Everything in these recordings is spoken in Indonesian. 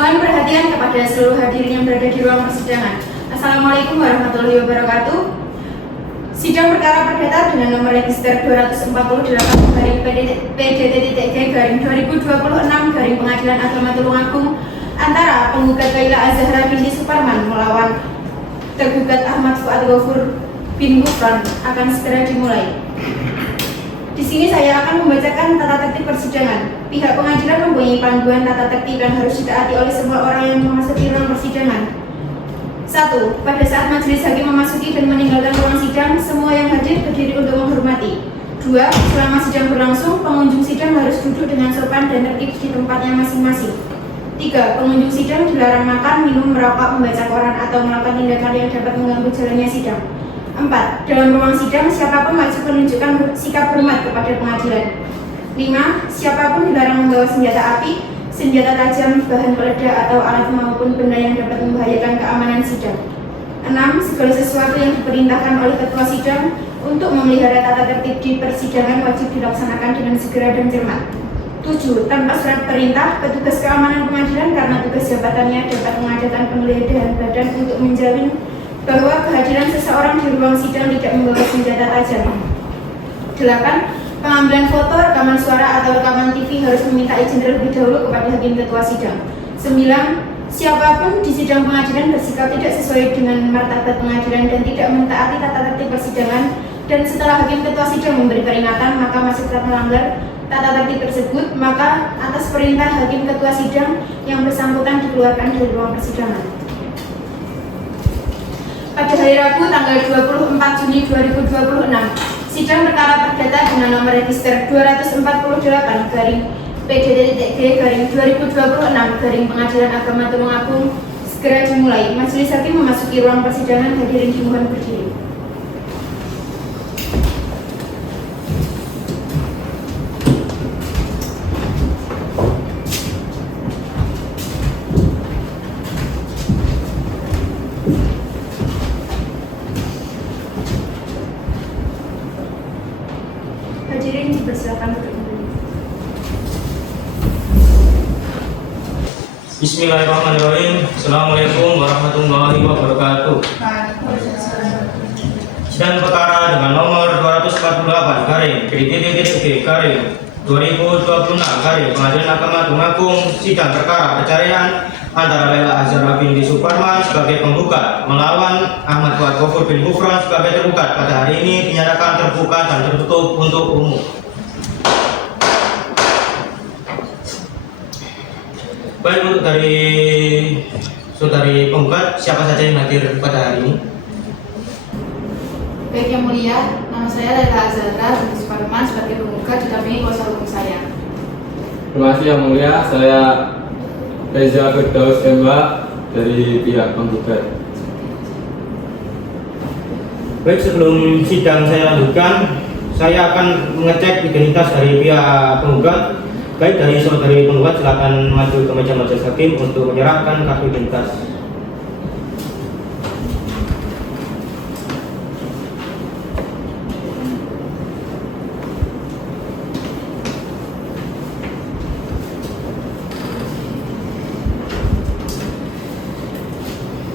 Dimohon perhatian kepada seluruh hadirin yang berada di ruang persidangan. Assalamualaikum warahmatullahi wabarakatuh. Sidang perkara perdata dengan nomor register 248/PDT-G/2026 Pengadilan Agama Tulungagung antara penggugat Laila Azahra binti Suparman melawan tergugat Ahmad Fuad Gofur bin Gufron akan segera dimulai. Di sini saya akan membacakan tata tertib persidangan. Pihak pengadilan mempunyai panduan tata tertib yang harus ditaati oleh semua orang yang memasuki ruang persidangan. 1. Pada saat majelis hakim memasuki dan meninggalkan ruang sidang, semua yang hadir berdiri untuk menghormati. 2. Selama sidang berlangsung, pengunjung sidang harus duduk dengan sopan dan tertib di tempatnya masing-masing. 3. Pengunjung sidang dilarang makan, minum, merokok, membaca koran, atau melakukan tindakan yang dapat mengganggu jalannya sidang. 4. Dalam ruang sidang, siapapun wajib menunjukkan sikap hormat kepada pengadilan. 5. Siapapun dilarang membawa senjata api, senjata tajam, bahan peledak, atau alat maupun benda yang dapat membahayakan keamanan sidang. 6. Segala sesuatu yang diperintahkan oleh ketua sidang untuk memelihara tata tertib di persidangan wajib dilaksanakan dengan segera dan cermat. 7. Tanpa surat perintah, petugas keamanan pengadilan karena tugas jabatannya dapat mengadakan penggeledahan badan untuk menjamin bahwa kehadiran seseorang di ruang sidang tidak membawa senjata tajam. 8. Pengambilan foto, rekaman suara, atau rekaman TV harus meminta izin terlebih dahulu kepada hakim ketua sidang. 9. Siapapun di sidang pengadilan bersikap tidak sesuai dengan martabat pengadilan dan tidak mentaati tata tertib persidangan, dan setelah hakim ketua sidang memberi peringatan maka masih tetap melanggar tata tertib tersebut, maka atas perintah hakim ketua sidang yang bersangkutan dikeluarkan dari ruang persidangan. Pada hari Rabu tanggal 24 Juni 2026, sidang perkara perdata dengan nomor register 248/PDT-G/2026 Pengadilan Agama Tulungagung segera dimulai. Majelis hakim memasuki ruang persidangan, hadirin dimohon berdiri. Hadirin dipersilakan untuk kembali. Bismillahirrahmanirrahim. Assalamualaikum warahmatullahi wabarakatuh. Sidang perkara dengan nomor 248/PDT-G/2026 Pengadilan Agama Tulungagung, sidang perkara perceraian antara Laila Azahra binti Suparman sebagai penggugat melawan Ahmad Fuad Gofur bin Gufron sebagai tergugat pada hari ini dinyatakan terbuka dan tertutup untuk umum. Baik, untuk dari saudari penggugat, siapa saja yang hadir pada hari ini? Baik, Yang Mulia, nama saya Laila Azahra binti Suparman sebagai penggugat didampingi kuasa hukum saya. Terima kasih Yang Mulia, saya Reza Firdaus MH dari pihak penggugat. Baik, sebelum sidang saya lanjutkan, saya akan mengecek identitas dari pihak penggugat. Baik, dari saudari penggugat silakan maju ke meja majelis hakim untuk menyerahkan kartu identitas.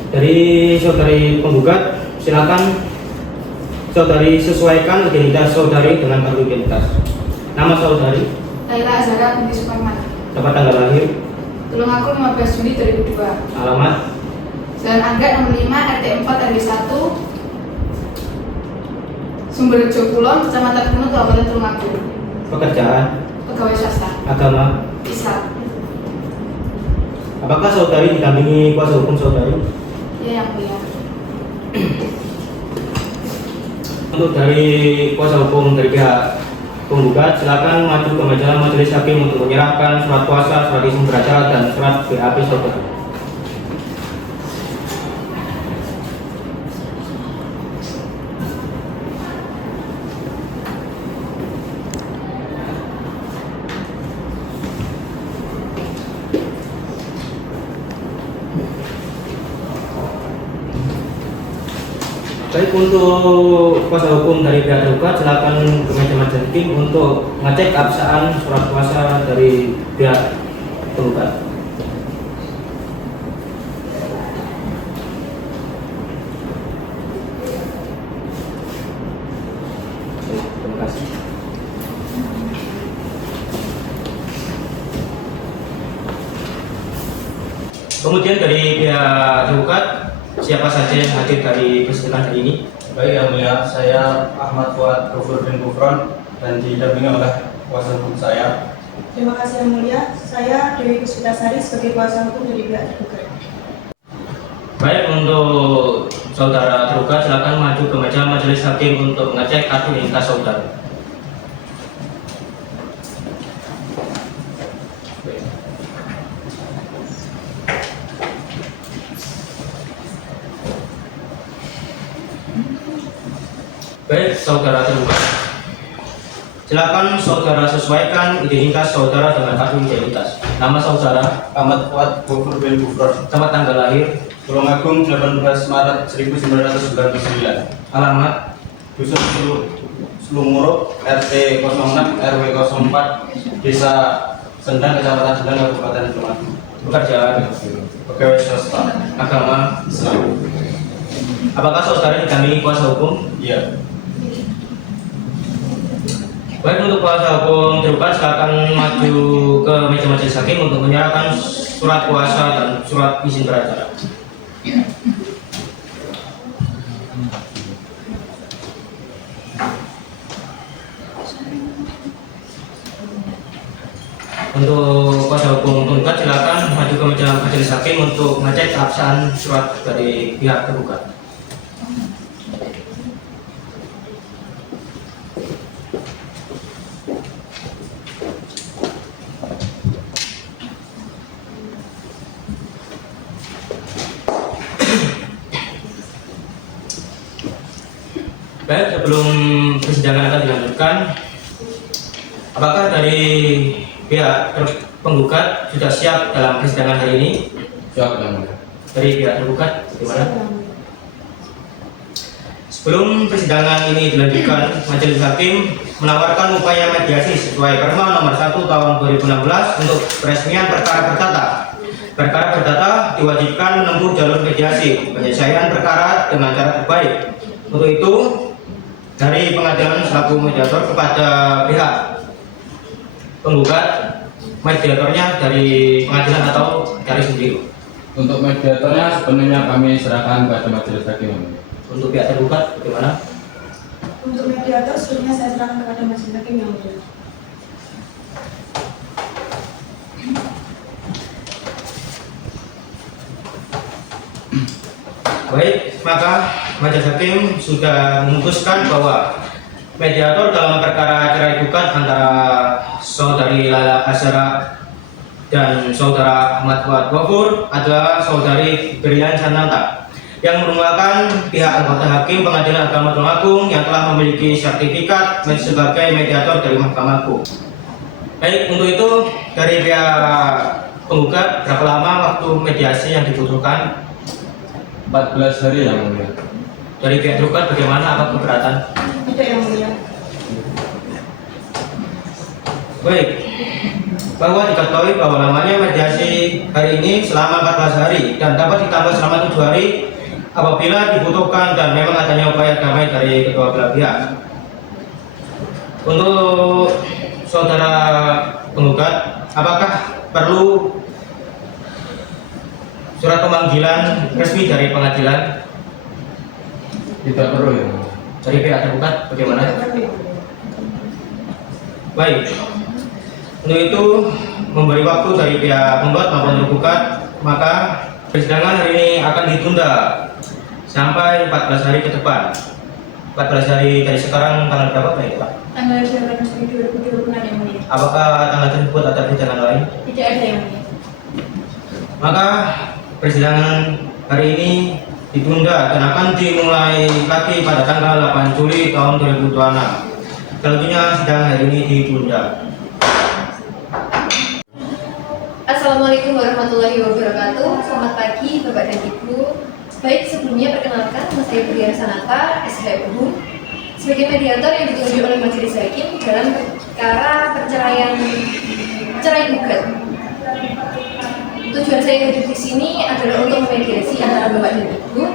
Dari saudari penggugat, silakan saudari sesuaikan identitas saudari dengan kartu identitas. Nama saudari, Laila Azahra binti Suparman. tempat tanggal lahir, Tulungagung 15 Juli 2002. alamat, Jalan Anggrek nomor 5 RT 4 RW 1 Sumberjo Kulon, Kecamatan Kuno, Kabupaten Tulungagung. pekerjaan, Pegawai swasta. agama. Islam. Apakah saudari didampingi kuasa hukum saudari? Ya, Yang Mulia. Untuk dari kuasa hukum dari pihak penggugat, silakan maju ke meja majelis hakim untuk menyerahkan surat kuasa, surat izin beracara, dan surat BAP saudara. Baik, untuk kuasa hukum dari pihak tergugat silakan ke meja majelis hakim untuk mengecek keabsahan surat kuasa dari pihak tergugat. Kemudian dari pihak tergugat, siapa saja yang hadir dari persidangan hari ini? Baik yang mulia, saya Ahmad Fuad Gofur bin Gufron dan didampingi oleh kuasa hukum saya. Terima kasih yang mulia. Saya Dewi Puspitasari sebagai kuasa hukum dari pihak tergugat. Baik, untuk saudara tergugat silakan maju ke meja majelis hakim untuk mengecek kartu identitas saudara. Baik, saudara tergugat. Silakan saudara sesuaikan identitas saudara dengan kartu identitas. Nama saudara, Ahmad Fuad Gofur bin Gufron, tempat tanggal lahir, Tulungagung 18 Maret 1999, alamat, Dusun Selumuruk, RT 06 RW 04, Desa Sendang, Kecamatan Sendang, Kabupaten Tulungagung. pekerjaan, Pegawai swasta, agama. Islam. Apakah saudara didampingi kuasa hukum? Iya. Baik, untuk kuasa hukum tergugat silakan maju ke meja majelis hakim untuk menyerahkan surat kuasa dan surat izin beracara. Untuk kuasa hukum tergugat silakan maju ke meja majelis hakim untuk mengecek keabsahan surat dari pihak tergugat. Baik, sebelum persidangan akan dilanjutkan, apakah dari pihak penggugat sudah siap dalam persidangan hari ini? Siap yang mulia. Dari pihak tergugat, bagaimana? Sebelum persidangan ini dilanjutkan, majelis hakim menawarkan upaya mediasi sesuai Perma nomor 1 tahun 2016 untuk peresmian perkara perdata. Perkara perdata diwajibkan menempuh jalur mediasi, penyelesaian perkara dengan cara terbaik. Untuk itu, dari pengadilan selaku mediator kepada pihak penggugat, mediatornya dari pengadilan atau dari sendiri? Untuk mediatornya sepenuhnya kami serahkan pada majelis hakim. yang mulia. Untuk pihak tergugat bagaimana? Untuk mediator seluruhnya saya serahkan kepada majelis hakim yang mulia. Baik, maka majelis hakim sudah memutuskan bahwa mediator dalam perkara cerai gugat antara saudari Lala Azhara dan saudara Ahmad Fuad Gofur adalah saudari Brilian Sananta yang merupakan pihak anggota hakim Pengadilan Agama Tulungagung yang telah memiliki sertifikat sebagai mediator dari Mahkamah Agung. Baik, untuk itu dari pihak penggugat berapa lama waktu mediasi yang dibutuhkan? 14 hari yang mulia. Dari pihak tergugat bagaimana, apa keberatan? Tidak yang mulia. Baik, bahwa diketahui bahwa lamanya mediasi hari ini selama 14 hari dan dapat ditambah selama 7 hari apabila dibutuhkan dan memang adanya upaya damai dari kedua belah pihak. Untuk saudara penggugat, apakah perlu surat pemanggilan resmi dari pengadilan? Tidak perlu yang mulia. Dari pihak tergugat bagaimana? Tidak perlu yang mulia. Baik, untuk itu memberi waktu dari pihak penggugat maupun tergugat, maka persidangan hari ini akan ditunda sampai 14 hari ke depan. 14 hari dari sekarang tanggal berapa Pak? Tanggal 18 Juli 2026 yang mulia. Apakah tanggal tersebut ada persidangan lain? Tidak ada yang mulia. Maka persidangan hari ini ditunda dan akan dimulai lagi pada tanggal 8 Juli tahun 2026. Selanjutnya sidang hari ini ditunda. Assalamualaikum warahmatullahi wabarakatuh. Selamat pagi Bapak dan Ibu. Baik, sebelumnya perkenalkan nama saya Brilian Sananta, SHM sebagai mediator yang ditunjuk oleh majelis hakim dalam perkara cerai gugat. Tujuan saya hadir di sini adalah untuk memediasi antara Bapak dan Ibu.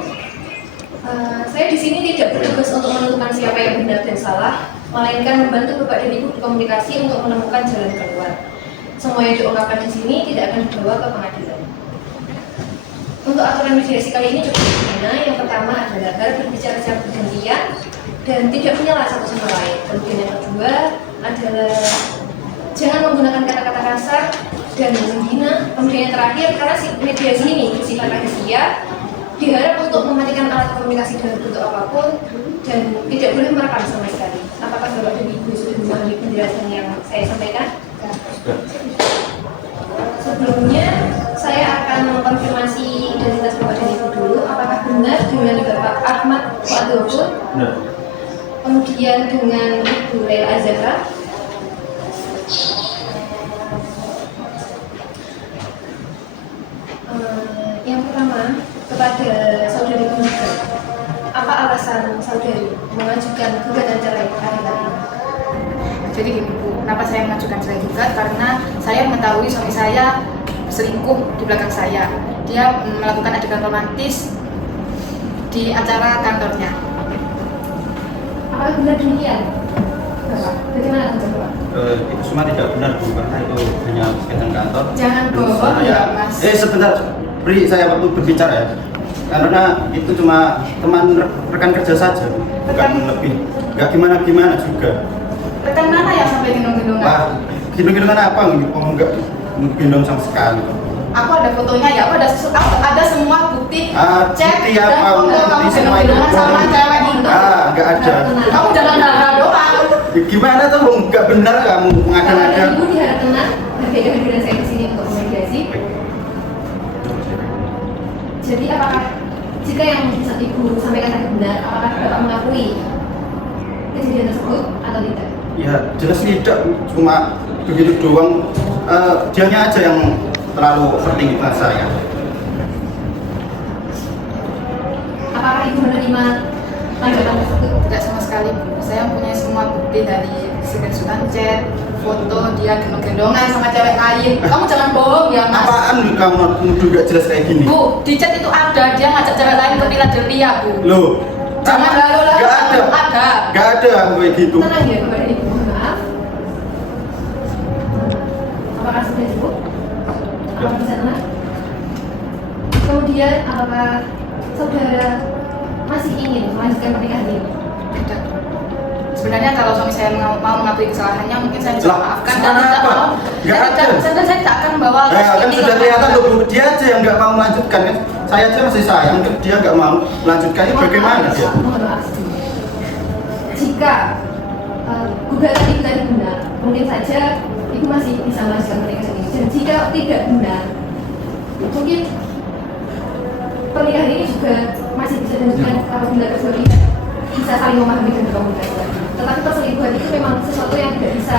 Saya di sini tidak bertugas untuk menentukan siapa yang benar dan salah, melainkan membantu Bapak dan Ibu berkomunikasi untuk menemukan jalan keluar. Semua yang diungkapkan di sini tidak akan dibawa ke pengadilan. Untuk aturan mediasi kali ini cukup sederhana. Yang pertama adalah harus berbicara secara bergantian dan tidak menyela satu sama lain. Kemudian yang kedua adalah jangan menggunakan kata-kata kasar dan menghina. Kemudian yang terakhir, karena si mediasi ini bersifat rahasia, diharap untuk mematikan alat komunikasi dalam bentuk apapun dan tidak boleh merekam sama sekali. Apakah Bapak dan Ibu sudah memahami penjelasan yang saya sampaikan? Sebelumnya, saya akan mengkonfirmasi identitas Bapak dan Ibu dulu. Apakah benar dengan Bapak Ahmad Fuad Ghafur? Benar. Kemudian dengan Ibu Laila Azhara. Yang pertama, kepada saudari penggugat, apa alasan saudari mengajukan gugatan cerai akhir-akhir ini? Jadi gini Bu, kenapa saya mengajukan cerai gugat? Karena saya mengetahui suami saya selingkuh di belakang saya. Dia melakukan adegan romantis di acara kantornya. Apakah benar demikian? Bapak, bagaimana tanggapan Bapak? Itu semua tidak benar Bu, karena itu hanya kegiatan kantor. Jangan Dan bohong ya Mas. Sebentar, beri saya waktu berbicara ya. Karena itu cuma teman rekan kerja saja, bukan lebih. Gak gimana-gimana juga. Rekan mana yang sampai gendong-gendongan? Wah, gendong-gendongan apa? Kamu enggak gendong sama sekali. Aku ada fotonya ya, aku ada semua bukti chat bukti dan apa? foto kamu Bukti semua gendong-gendongan itu. sama cewek itu. Enggak ada. Kamu jangan harap doang. Ya, gimana tuh? Enggak benar kamu Bapak mengada-ngada. dan Ibu diharap tenang, hargai kehadiran saya di sini untuk memediasi. Jadi apakah jika yang Ibu sampaikan tadi benar, apakah Bapak mengakui kejadian tersebut atau tidak? Ya jelas tidak, cuma begitu doang. Dianya aja yang terlalu penting dengan saya. Apakah Ibu menerima tanggapan tersebut? Tidak sama sekali Bu. Saya mempunyai semua bukti dari screenshot chat, foto dia gendong-gendongan sama cewek lain. Kamu jangan bohong ya Mas. Apaan kamu nuduh gak jelas kayak gini? Bu, di chat itu ada dia ngajak cewek lain ke Philadelphia Bu. Loh, Jangan lalu-lalu. gak ada. Ada. Gak ada aku kayak gitu. Tenang ya Bapak dan Ibu, mohon maaf. Apakah sudah cukup? Apakah bisa tenang? Kemudian apakah saudara masih ingin melanjutkan pernikahan ini? Tidak. Sebenarnya kalau suami saya mau mengakui kesalahannya, mungkin saya bisa Lah, maafkan dan kesalahan tidak apa? mau. Nggak ada. Saya tidak akan membawa Kan ini sudah ke kelihatan pengadilan. loh, Bu. Dia aja yang nggak mau melanjutkan kan. Saya aja masih sayang, dia nggak mau melanjutkan. Ini bagaimana dia? Mohon maaf. Jika gugatan itu tadi benar, mungkin saja Ibu masih bisa melanjutkan pernikahan ini. Dan jika tidak benar, mungkin pernikahan ini juga masih bisa dilanjutkan apabila kedua pihak bisa saling memahami dan berkomunikasi. Tetapi perselingkuhan itu memang sesuatu yang tidak bisa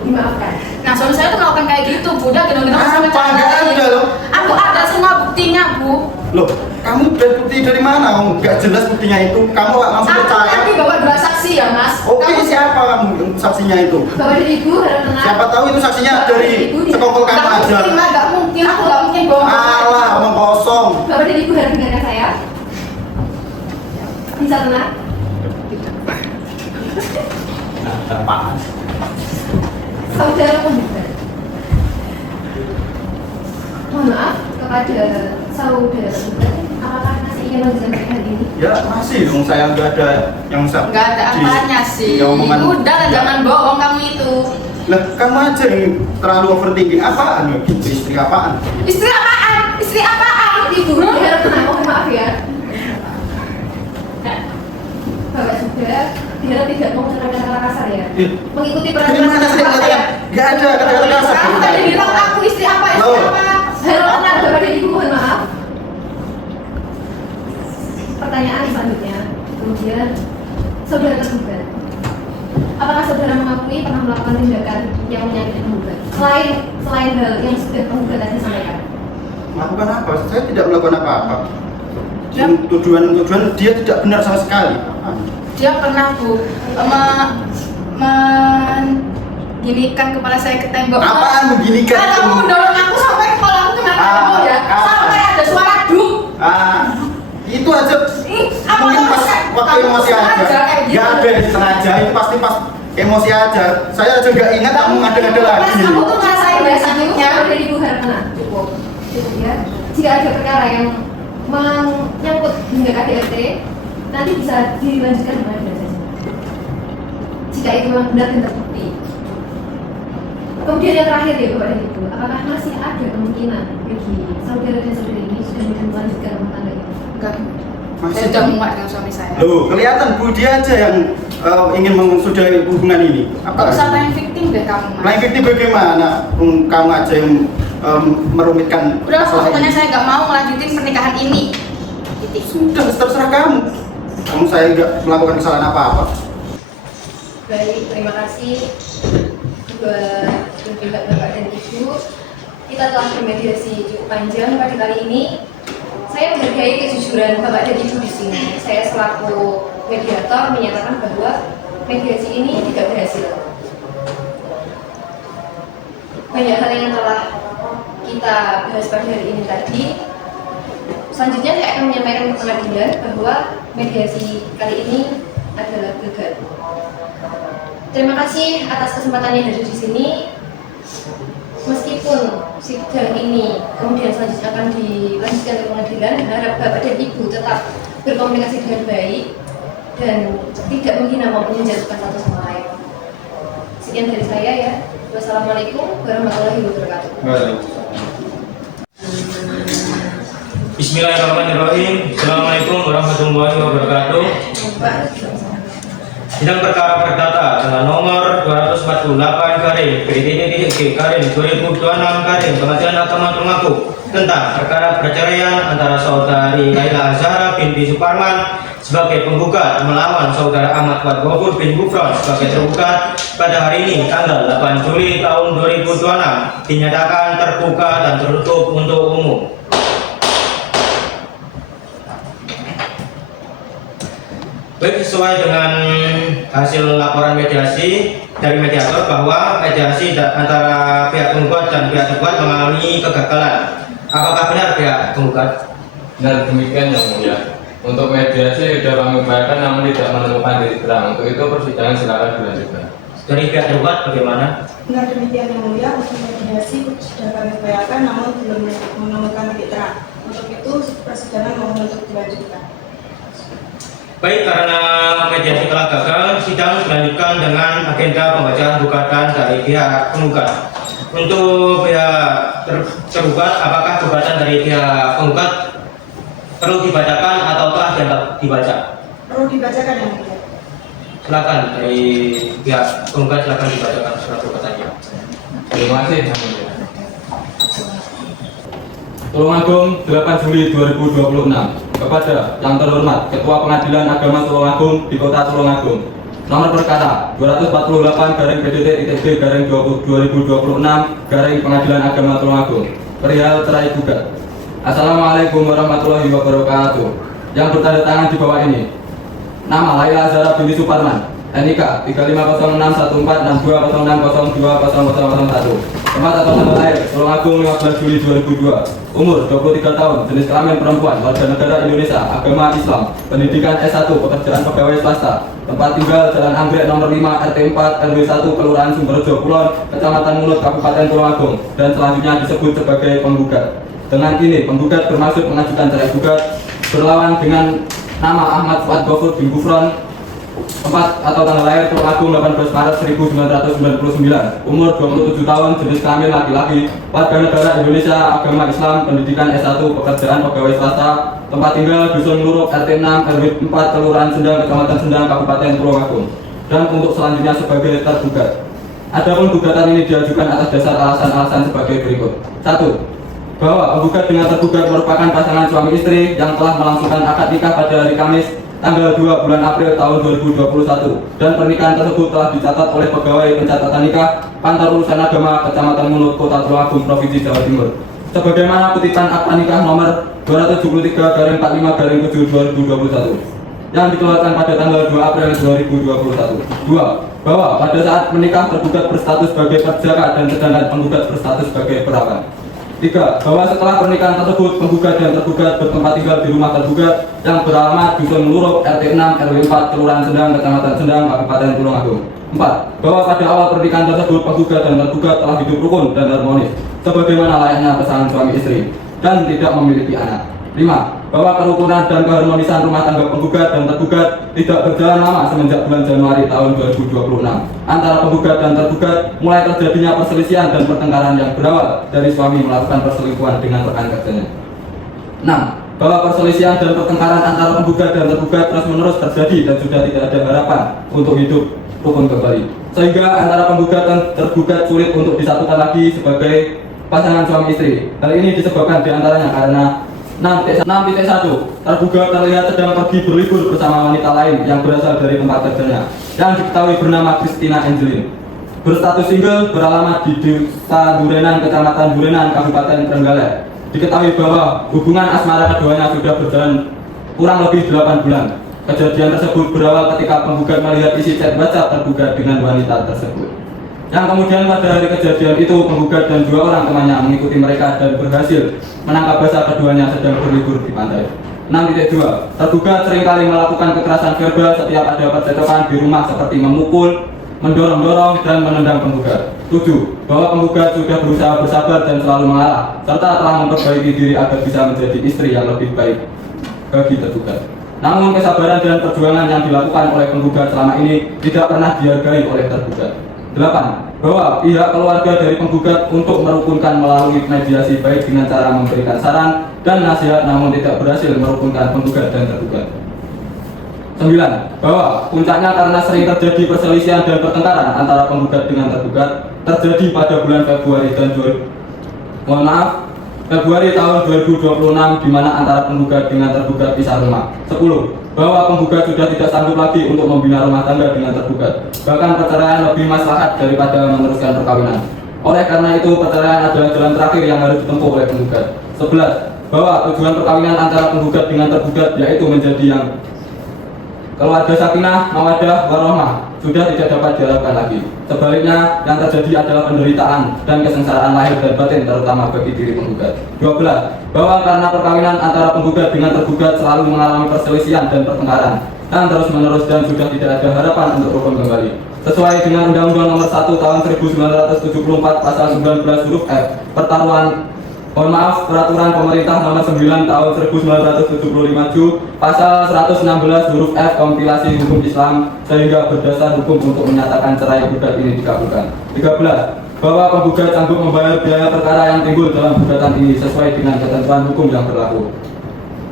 dimaafkan. Nah, suami saya tuh melakukan kayak gitu, Bu. Dia gendong-gendong sama Apa? cewek Nggak lain. ada loh. Aku ada semua buktinya, Bu. Loh, kamu bukti dari mana? Nggak jelas buktinya itu. Kamu nggak langsung Aku percaya. nanti bawa dua saksi ya, Mas. Oke, Kamu siapa kamu saksinya itu? Bapak dan Ibu harap tenang. Siapa tahu itu saksinya Bapak dari dan Ibu sekongkol kamu Nggak aja. mungkin, Mas. Nggak mungkin. Aku nggak mungkin bohong. Alah, omong kosong. Bapak dan Ibu harap dengarkan saya. Bisa tenang? Apaan? Saudara penggugat. Mohon maaf kepada saudara penggugat, apakah masih ingin melanjutkan pernikahan ini? Ya masih dong, saya nggak ada yang Nggak ada apanya sih. Ya, omongan. Udah lah, jangan bohong kamu itu. Lah, kamu aja yang terlalu overthinking. Apaan ya? Gitu, istri apaan? Istri apaan? Istri apaan? Ibu harap tenang, mohon maaf ya. Bapak juga biar tidak menggunakan kata-kata kasar ya. Mengikuti Dari mana peraturan sih kata-kata? saya. Nggak ada kata-kata kasar. Kamu tadi bilang aku istri apa? Istri Loh. apa? Harap tenang Bapak dan Ibu, mohon maaf. Pertanyaan selanjutnya, kemudian saudara tergugat. Apakah saudara mengakui pernah melakukan tindakan yang menyakiti penggugat? Selain hal yang sudah penggugat tadi sampaikan. Melakukan apa? Saya tidak melakukan apa-apa. Ya. Tujuan dia tidak benar sama sekali. Dia pernah Bu mengginikan kepala saya ke tembok. Apaan beginikan? Kamu mendorong aku sampai kepala aku kena tembok ya. Sampai ada suara duk. Itu aja. Apa Mungkin kamu pas sen- waktu kamu emosi sengaja aja. kayak gitu? Gak ada yang sengaja. Itu pasti pas emosi aja. Saya aja nggak ingat kamu ngada-ngada Mas, lagi. kamu tuh ngerasain ya sakitnya. Bapak dan Ibu harap tenang. Cukup ya. Jika ada perkara yang menyangkut hingga KDRT, nanti bisa dilanjutkan dengan saja. Jika itu memang benar dan terbukti. Kemudian yang terakhir ya Bapak dan Ibu, apakah masih ada kemungkinan bagi saudara dan saudari ini sudah melanjutkan rumah tangga ini? Enggak. Saya sudah muak dengan suami saya. Loh, kelihatan Budi aja yang ingin mensudahi hubungan ini. Gak usah main victim deh kamu, Mas. Lain fiktif bagaimana? Kamu aja yang merumitkan Udah, masalah pokoknya ini. saya nggak mau melanjutin pernikahan ini. Titik. Sudah, terserah kamu. Saya nggak melakukan kesalahan apa-apa. Baik, terima kasih buat pihak Bapak dan Ibu. Kita telah bermediasi cukup panjang pada kali ini. Saya menghargai kejujuran Bapak dan Ibu di sini. Saya selaku mediator menyatakan bahwa mediasi ini tidak berhasil. Banyak hal yang telah kita bahas pada hari ini tadi. Selanjutnya saya akan menyampaikan ke pengadilan bahwa mediasi kali ini adalah gagal. Terima kasih atas kesempatan yang hadir di sini. Meskipun sidang ini kemudian selanjutnya akan dilanjutkan ke pengadilan, harap Bapak dan Ibu tetap berkomunikasi dengan baik dan tidak menghina maupun menjatuhkan satu sama lain. Sekian dari saya ya. Wassalamualaikum warahmatullahi wabarakatuh. Bismillahirrahmanirrahim. Assalamualaikum warahmatullahi wabarakatuh. Sidang perkara perdata dengan nomor 248 garing PDT-G garing 2026 garing Pengadilan Agama Tulungagung tentang perkara perceraian antara saudari Laila Azhara binti Suparman sebagai penggugat melawan saudara Ahmad Fuad Gofur bin Gufron sebagai tergugat pada hari ini tanggal 8 Juli tahun 2026 dinyatakan terbuka dan tertutup untuk umum. Baik, sesuai dengan hasil laporan mediasi dari mediator bahwa mediasi antara pihak penggugat dan pihak tergugat mengalami kegagalan. Apakah benar pihak penggugat? Benar demikian yang mulia. Untuk mediasi sudah kami upayakan namun tidak menemukan titik terang. Untuk itu persidangan silakan dilanjutkan. Dari pihak tergugat bagaimana? Benar demikian yang mulia, untuk mediasi sudah kami upayakan namun belum menemukan titik terang. Untuk itu persidangan mohon untuk dilanjutkan. Baik, karena mediasi telah gagal, sidang dilanjutkan dengan agenda pembacaan gugatan dari pihak penggugat. Untuk pihak tergugat, apakah gugatan dari pihak penggugat perlu dibacakan atau telah dianggap dibaca? Perlu dibacakan yang mulia. Silakan dari pihak penggugat, silakan dibacakan surat gugatannya. Terima kasih yang mulia. Tulungagung 8 Juli 2026 kepada yang terhormat Ketua Pengadilan Agama Tulungagung di Kota Tulungagung. Nomor perkara 248 garing PDT-ITB garing 2026 garing Pengadilan Agama Tulungagung. Perihal cerai gugat. Assalamualaikum warahmatullahi wabarakatuh. Yang bertanda tangan di bawah ini. Nama Laila Azhara binti Suparman. NIK 3506140206020001. Tempat atau tanggal lahir Tulungagung 15 Juli 2002. Umur 23 tahun, jenis kelamin perempuan, warga negara Indonesia, agama Islam, pendidikan S1, pekerjaan pegawai swasta. Tempat tinggal Jalan Anggrek nomor 5 RT 4 RW 1 Kelurahan Sumberjo Kulon, Kecamatan Mulut, Kabupaten Tulungagung, dan selanjutnya disebut sebagai penggugat. Dengan ini penggugat bermaksud mengajukan cerai gugat berlawan dengan nama Ahmad Fuad Gofur bin Gufron. Tempat atau tanggal lahir Tulungagung 18 Maret 1999. Umur 27 tahun, jenis kelamin laki-laki, warga negara Indonesia, agama Islam, pendidikan S1, pekerjaan pegawai swasta. Tempat tinggal Dusun Luruk RT 6 RW 4 Kelurahan Sendang, Kecamatan Sendang, Kabupaten Tulungagung. Dan untuk selanjutnya sebagai tergugat. Adapun gugatan ini diajukan atas dasar alasan-alasan sebagai berikut. 1. Bahwa penggugat dengan tergugat merupakan pasangan suami istri yang telah melangsungkan akad nikah pada hari Kamis tanggal 2 bulan April tahun 2021 dan pernikahan tersebut telah dicatat oleh pegawai pencatatan nikah Kantor Urusan Agama Kecamatan Mulut Kota Tulungagung Provinsi Jawa Timur sebagaimana kutipan akta nikah nomor 273/5/7 yang dikeluarkan pada tanggal 2 April 2021. 2. Bahwa pada saat menikah tergugat berstatus sebagai perjaka dan sedangkan penggugat berstatus sebagai perawan. 3. Bahwa setelah pernikahan tersebut, penggugat dan tergugat bertempat tinggal di rumah tergugat yang beralamat Dusun Luruk RT 6 RW 4 Kelurahan Sendang, Kecamatan Sendang, Kabupaten Tulungagung. 4. Bahwa pada awal pernikahan tersebut, penggugat dan tergugat telah hidup rukun dan harmonis sebagaimana layaknya pasangan suami istri dan tidak memiliki anak. 5. Bahwa kerukunan dan keharmonisan rumah tangga penggugat dan tergugat tidak berjalan lama semenjak bulan Januari tahun 2026 antara penggugat dan tergugat, mulai terjadinya perselisihan dan pertengkaran yang berawal dari suami melakukan perselingkuhan dengan rekan kerjanya. 6. Bahwa perselisihan dan pertengkaran antara penggugat dan tergugat terus-menerus terjadi dan sudah tidak ada harapan untuk hidup rukun kembali, sehingga antara penggugat dan tergugat sulit untuk disatukan lagi sebagai pasangan suami istri. Hal ini disebabkan diantaranya karena 6.1. Tergugat terlihat sedang pergi berlibur bersama wanita lain yang berasal dari tempat kerjanya yang diketahui bernama Christina Angelin, berstatus single, beralamat di Desa Durenan, Kecamatan Durenan, Kabupaten Trenggalek. Diketahui bahwa hubungan asmara keduanya sudah berjalan kurang lebih 8 bulan. Kejadian tersebut berawal ketika penggugat melihat isi chat WhatsApp tergugat dengan wanita tersebut. Yang kemudian pada hari kejadian itu penggugat dan 2 orang temannya mengikuti mereka dan berhasil menangkap basah keduanya sedang berlibur di pantai. 6.2. Tergugat seringkali melakukan kekerasan verbal setiap ada percekcokan di rumah seperti memukul, mendorong-dorong, dan menendang penggugat. 7. Bahwa penggugat sudah berusaha bersabar dan selalu mengalah, serta telah memperbaiki diri agar bisa menjadi istri yang lebih baik bagi tergugat. Namun kesabaran dan perjuangan yang dilakukan oleh penggugat selama ini tidak pernah dihargai oleh tergugat. 8. Bahwa pihak keluarga dari penggugat untuk merukunkan melalui mediasi baik dengan cara memberikan saran dan nasihat, namun tidak berhasil merukunkan penggugat dan tergugat. 9. Bahwa puncaknya karena sering terjadi perselisihan dan pertengkaran antara penggugat dengan tergugat terjadi pada bulan Februari tahun 2026 di mana antara penggugat dengan tergugat pisah rumah. 10. Bahwa penggugat sudah tidak sanggup lagi untuk membina rumah tangga dengan tergugat. Bahkan perceraian lebih maslahat daripada meneruskan perkawinan. Oleh karena itu, perceraian adalah jalan terakhir yang harus ditempuh oleh penggugat. 11. Bahwa tujuan perkawinan antara penggugat dengan tergugat yaitu menjadi yang keluarga sakinah, mawaddah, warohmah sudah tidak dapat diharapkan lagi. Sebaliknya, yang terjadi adalah penderitaan dan kesengsaraan lahir dan batin terutama bagi diri penggugat. 12. Bahwa karena perkawinan antara penggugat dengan tergugat selalu mengalami perselisihan dan pertengkaran dan terus-menerus dan sudah tidak ada harapan untuk rukun kembali. Sesuai dengan Undang-Undang Nomor 1 Tahun 1974 Pasal 19 huruf F, Peraturan Pemerintah Nomor 9 Tahun 1975 Ju, Pasal 116 huruf F kompilasi hukum Islam, sehingga berdasar hukum untuk menyatakan cerai gugat ini dikabulkan. 13. Bahwa penggugat sanggup membayar biaya perkara yang timbul dalam gugatan ini sesuai dengan ketentuan hukum yang berlaku.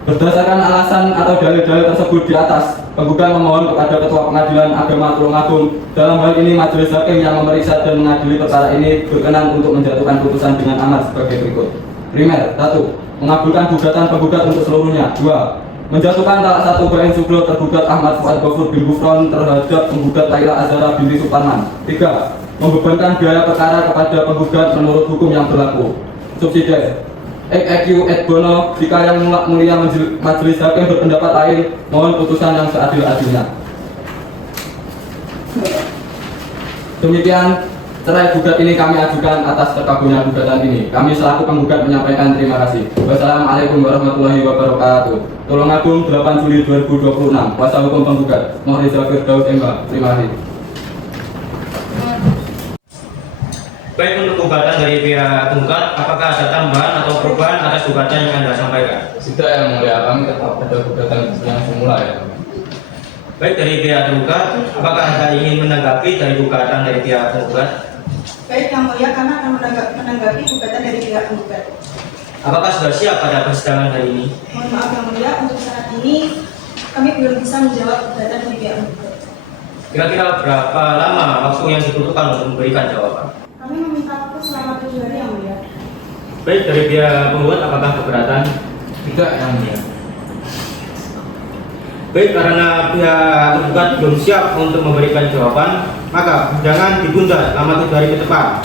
Berdasarkan alasan atau dalil-dalil tersebut di atas, penggugat memohon kepada Ketua Pengadilan Agama Tulungagung, dalam hal ini majelis hakim yang memeriksa dan mengadili perkara ini, berkenan untuk menjatuhkan putusan dengan amar sebagai berikut. Primer, 1. Mengabulkan gugatan penggugat untuk seluruhnya. 2. Menjatuhkan talak 1 Bain Suglo tergugat Ahmad Fuad Gofur bin Gufron terhadap penggugat Laila Azhara binti Suparman. 3. Membebankan biaya perkara kepada penggugat menurut hukum yang berlaku. Subsidiar EQ et bono, jika yang mulia majelis hakim berpendapat lain, mohon putusan yang seadil-adilnya. Demikian cerai gugat ini kami ajukan atas terkabulnya gugatan ini. Kami selaku penggugat menyampaikan terima kasih. Wassalamualaikum warahmatullahi wabarakatuh. Tulungagung 8 Juli 2026. Kuasa hukum penggugat Mohriza Firdaus Emba. Terima kasih. Baik, untuk gugatan dari pihak penggugat, apakah ada tambahan atau perubahan atas gugatan yang Anda sampaikan? Tidak, yang mulia, kami tetap pada gugatan yang semula ya. Baik, dari pihak penggugat, apakah Anda ingin menanggapi dari gugatan dari pihak penggugat? Baik, yang mulia, karena akan menanggapi gugatan dari pihak penggugat. Apakah sudah siap pada persidangan hari ini? Mohon maaf yang mulia, untuk saat ini kami belum bisa menjawab gugatan dari pihak penggugat. Kira-kira berapa lama waktu yang dibutuhkan untuk memberikan jawaban? Kami meminta waktu selama 7 hari yang mulia. Baik, dari pihak penggugat apakah keberatan? Tidak, yang mulia. Baik, karena pihak penggugat belum siap untuk memberikan jawaban, maka persidangan ditunda selama 7 hari ke depan.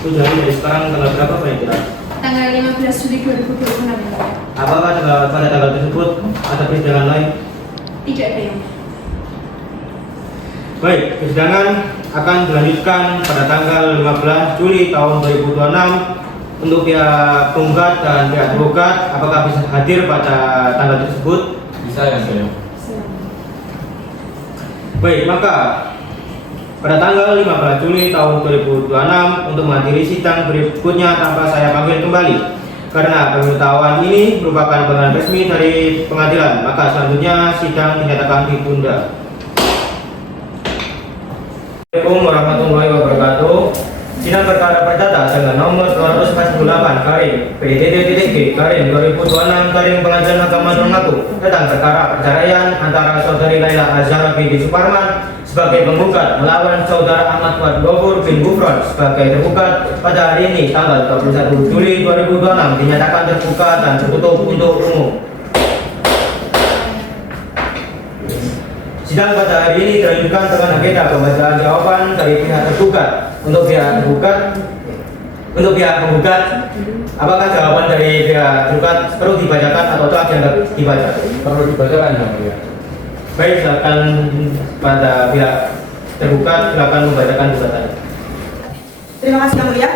7 hari dari sekarang tanggal berapa Pak Indra? Tanggal 15 Juli 2026. Apakah pada tanggal tersebut ada persidangan lain? Tidak ada yang. Baik, persidangan akan dilanjutkan pada tanggal 15 Juli tahun 2026 untuk pihak penggugat dan pihak tergugat. Apakah bisa hadir pada tanggal tersebut? Bisa ya, mulia. Baik, maka pada tanggal 15 Juli tahun 2026 untuk menghadiri sidang berikutnya tanpa saya panggil kembali, Karena pemberitahuan ini merupakan pengadilan resmi dari pengadilan, maka selanjutnya sidang dinyatakan ditunda. Assalamualaikum warahmatullahi wabarakatuh. Sidang perkara perdata dengan nomor 248 garing PDT.G garing 2026 garing Pengadilan Agama Tulungagung tentang perkara perceraian antara saudari Laila Azhara binti Suparman sebagai penggugat melawan saudara Ahmad Fuad Gofur bin Gufron sebagai tergugat pada hari ini tanggal 21 Juli 2026 dinyatakan terbuka dan tertutup untuk umum. Sidang pada hari ini dilanjutkan dengan agenda pembacaan jawaban dari pihak tergugat. Untuk pihak penggugat, apakah jawaban dari pihak tergugat perlu dibacakan atau telah dibaca? Perlu dibacakan yang mulia. Baik, silakan pada pihak tergugat, silakan membacakan gugatan. Terima kasih Yang Mulia.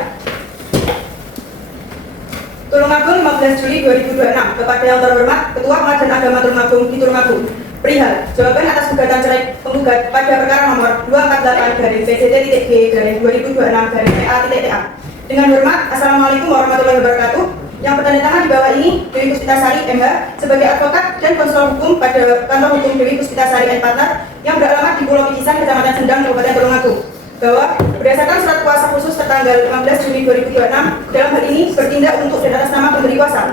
Tulungagung 15 Juli 2026 kepada yang terhormat Ketua Pengadilan Agama Tulungagung di Tulungagung. Perihal jawaban atas gugatan cerai penggugat pada perkara nomor 248 garing PDT.G garing 2026 garing PA.TA. Dengan hormat, Assalamualaikum warahmatullahi wabarakatuh. Yang bertanda tangan di bawah ini Dewi Puspitasari MH sebagai advokat dan konselor hukum pada kantor hukum Dewi Puspitasari and Partner yang beralamat di Pulau Picisan, Kecamatan Sendang, Kabupaten Tulungagung. Bahwa berdasarkan surat kuasa khusus tertanggal 15 Juli 2026 dalam hal ini bertindak untuk dan atas nama pemberi kuasa.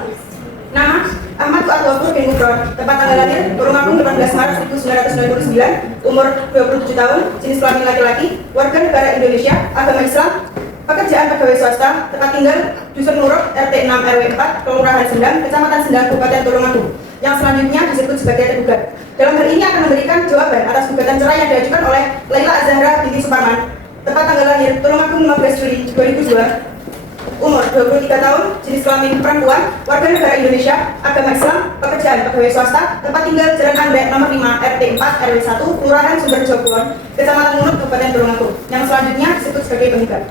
Nama Ahmad Fuad Gofur bin Gufron, tempat tanggal lahir Tulungagung 18 Maret 1999, umur 27 tahun, jenis kelamin laki-laki, warga negara Indonesia, agama Islam, pekerjaan pegawai swasta, tempat tinggal Dusun Nurut, RT 6 RW 4, Kelurahan Sendang, Kecamatan Sendang, Kabupaten Tulungagung, yang selanjutnya disebut sebagai tergugat. Dalam hal ini akan memberikan jawaban atas gugatan cerai yang diajukan oleh Laila Azhara binti Suparman, tempat tanggal lahir Tulungagung 15 Juli 2002, umur 23 tahun, jenis kelamin perempuan, warga negara Indonesia, agama Islam, pekerjaan pegawai swasta, tempat tinggal Jalan Anggrek nomor 5 RT 4 RW 1, Kelurahan Sumberjo Kulon, Kecamatan Munut, Kabupaten Tulungagung, yang selanjutnya disebut sebagai penggugat.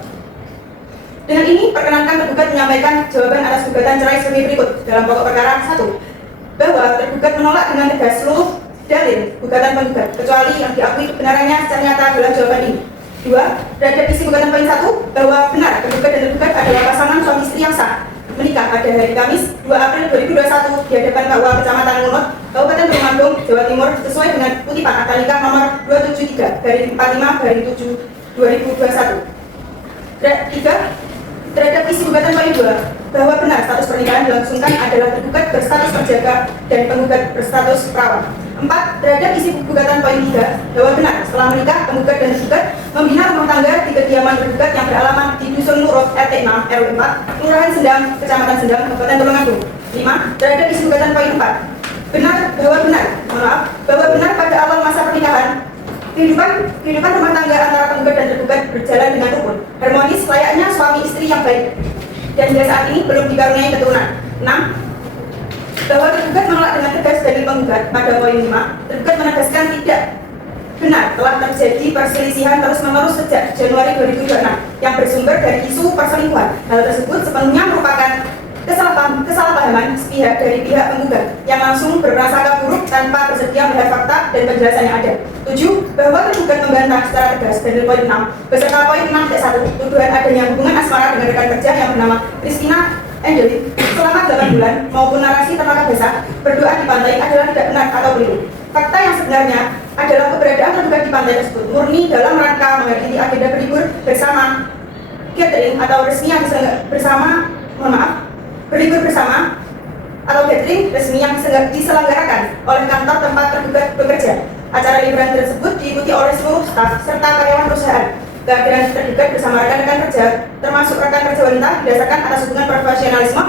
Dengan ini, perkenankan tergugat menyampaikan jawaban atas gugatan cerai sebagai berikut dalam pokok perkara 1. Bahwa tergugat menolak dengan tegas seluruh dalil gugatan penggugat, kecuali yang diakui kebenarannya secara nyata dalam jawaban ini. 2. Terhadap isi gugatan poin 1, bahwa benar tergugat dan tergugat adalah pasangan suami istri yang sah menikah pada hari Kamis 2 April 2021 di hadapan KUA Kecamatan Munut, Kabupaten Tulungagung, Jawa Timur sesuai dengan kutipan akta nikah nomor 273/45/7/2021. 3. Terhadap isi gugatan poin 2, bahwa benar status pernikahan dilangsungkan adalah tergugat berstatus terjaga dan penggugat berstatus perawan. 4. Terhadap isi gugatan poin 3, bahwa benar setelah menikah penggugat dan tergugat membina rumah tangga di kediaman tergugat yang beralamat di Dusun Nurut RT 6 RW 4, Kelurahan Sendang, Kecamatan Sendang, Kabupaten Tulungagung. 5. Terhadap isi gugatan poin 4, bahwa benar pada awal masa pernikahan kehidupan rumah tangga antara penggugat dan tergugat berjalan dengan rukun, harmonis layaknya suami istri yang baik, dan hingga saat ini belum dikaruniai keturunan. 6. Bahwa tergugat menolak dengan tegas dalil penggugat pada poin 5. Tergugat menegaskan tidak benar telah terjadi perselisihan terus-menerus sejak Januari 2026 yang bersumber dari isu perselingkuhan. Hal tersebut sepenuhnya merupakan kesalahpahaman sepihak dari pihak penggugat yang langsung berprasangka buruk tanpa bersedia melihat fakta dan penjelasan yang ada. 7. Bahwa tergugat membantah secara tegas dalil poin 6 beserta poin 6.1 tuduhan adanya hubungan asmara dengan rekan kerja yang bernama Christina Angeli selama 8 bulan maupun narasi tertangkap basah berdoa di pantai adalah tidak benar atau keliru. Fakta yang sebenarnya adalah keberadaan tergugat di pantai tersebut murni dalam rangka menghadiri agenda berlibur bersama gathering atau resmi yang berlibur bersama atau gathering resmi yang diselenggarakan oleh kantor tempat tergugat bekerja. Acara liburan tersebut diikuti oleh seluruh staf serta karyawan perusahaan. Kehadiran tergugat bersama rekan-rekan kerja, termasuk rekan kerja wanita, didasarkan atas hubungan profesionalisme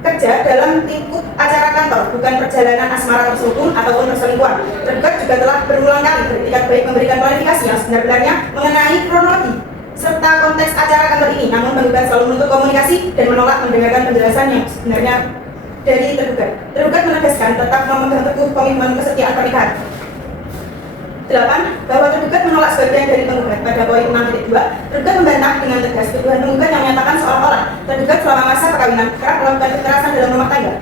kerja dalam lingkup acara kantor, bukan perjalanan asmara terselubung ataupun perselingkuhan. Tergugat juga telah berulang kali beretikat baik memberikan klarifikasi yang sebenarnya mengenai kronologi serta konteks acara kantor ini, namun penggugat selalu menutup komunikasi dan menolak mendengarkan penjelasan yang sebenarnya dari tergugat. Tergugat menegaskan tetap memegang teguh komitmen kesetiaan pernikahan. 8. Bahwa tergugat menolak sebagian dari penggugat pada poin 6.2. Tergugat membantah dengan tegas tuduhan penggugat yang menyatakan seolah-olah tergugat selama masa perkawinan kerap melakukan kekerasan dalam rumah tangga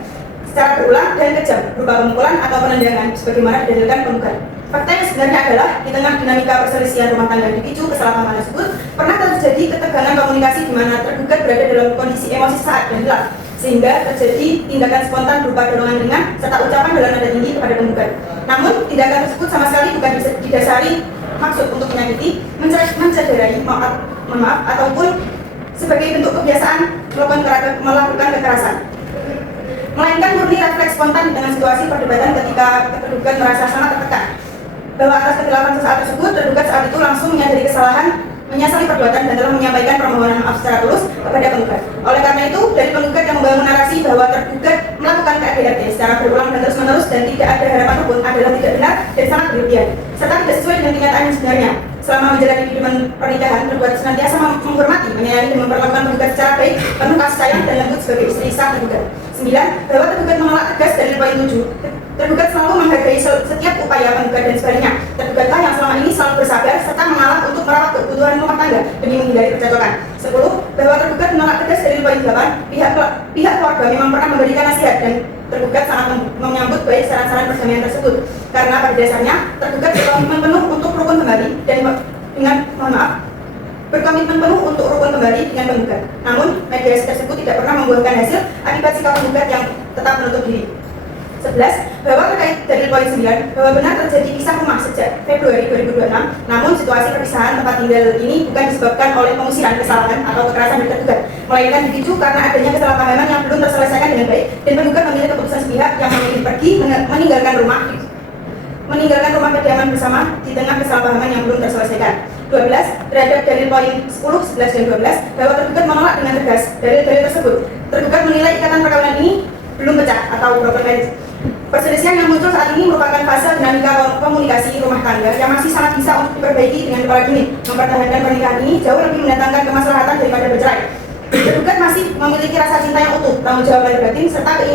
secara berulang dan kejam berupa pemukulan atau penendangan sebagaimana didalilkan penggugat. Fakta yang sebenarnya adalah di tengah dinamika perselisihan rumah tangga dipicu kesalahpahaman tersebut pernah terjadi ketegangan komunikasi di mana tergugat berada dalam kondisi emosi saat dan gelap sehingga terjadi tindakan spontan berupa dorongan ringan serta ucapan dalam nada tinggi kepada penggugat. Namun, tindakan tersebut sama sekali bukan didasari maksud untuk menyakiti, mencederai, ataupun sebagai bentuk kebiasaan melakukan kekerasan, melainkan murni refleks spontan di tengah situasi perdebatan ketika tergugat merasa sangat tertekan bahwa atas kegelapan sesaat tersebut, tergugat saat itu langsung menyadari kesalahan, menyesali perbuatan dan telah menyampaikan permohonan maaf secara tulus kepada penggugat. Oleh karena itu, dari penggugat yang membangun narasi bahwa tergugat melakukan KDRT secara berulang dan terus-menerus dan tidak ada harapan apapun adalah tidak benar dan sangat berlebihan, serta tidak sesuai dengan kenyataan yang sebenarnya. Selama menjalani kehidupan pernikahan, tergugat senantiasa menghormati, menyayangi dan memperlakukan penggugat secara baik, penuh kasih sayang dan lembut sebagai istri sah tergugat. 9. Bahwa tergugat menolak tegas dari poin 7. Tergugat selalu menghargai setiap upaya penggugat dan sebaliknya. Tergugatlah yang selama ini selalu bersabar serta mengalah untuk merawat kebutuhan rumah tangga demi menghindari percekcokan. 10. Bahwa tergugat menolak tegas dari poin 8. Pihak keluarga memang pernah memberikan nasihat dan tergugat sangat menyambut baik saran-saran perdamaian tersebut. Karena pada dasarnya tergugat berkomitmen penuh untuk rukun kembali berkomitmen penuh untuk rukun kembali dengan penggugat. Namun, mediasi tersebut tidak pernah membuahkan hasil akibat sikap penggugat yang tetap menutup diri. 11. Bahwa terkait dalil poin 9, bahwa benar terjadi pisah rumah sejak Februari 2026, namun situasi perpisahan tempat tinggal ini bukan disebabkan oleh pengusiran, kesalahan, atau kekerasan dari tergugat, melainkan dipicu karena adanya kesalahpahaman yang belum terselesaikan dengan baik, dan penggugat memilih keputusan sepihak yang memilih pergi meninggalkan rumah kediaman bersama di tengah kesalahpahaman yang belum terselesaikan. 12. Terhadap dalil poin 10, 11, dan 12, bahwa tergugat menolak dengan tegas dalil-dalil tersebut. Tergugat menilai ikatan perkawinan ini belum pecah atau broken marriage. Perselisihan yang muncul saat ini merupakan fase dinamika komunikasi rumah tangga yang masih sangat bisa untuk diperbaiki dengan kepala dingin. Mempertahankan pernikahan ini jauh lebih mendatangkan kemaslahatan daripada bercerai. Tergugat masih memiliki rasa cinta yang utuh, tanggung jawab lahir batin, serta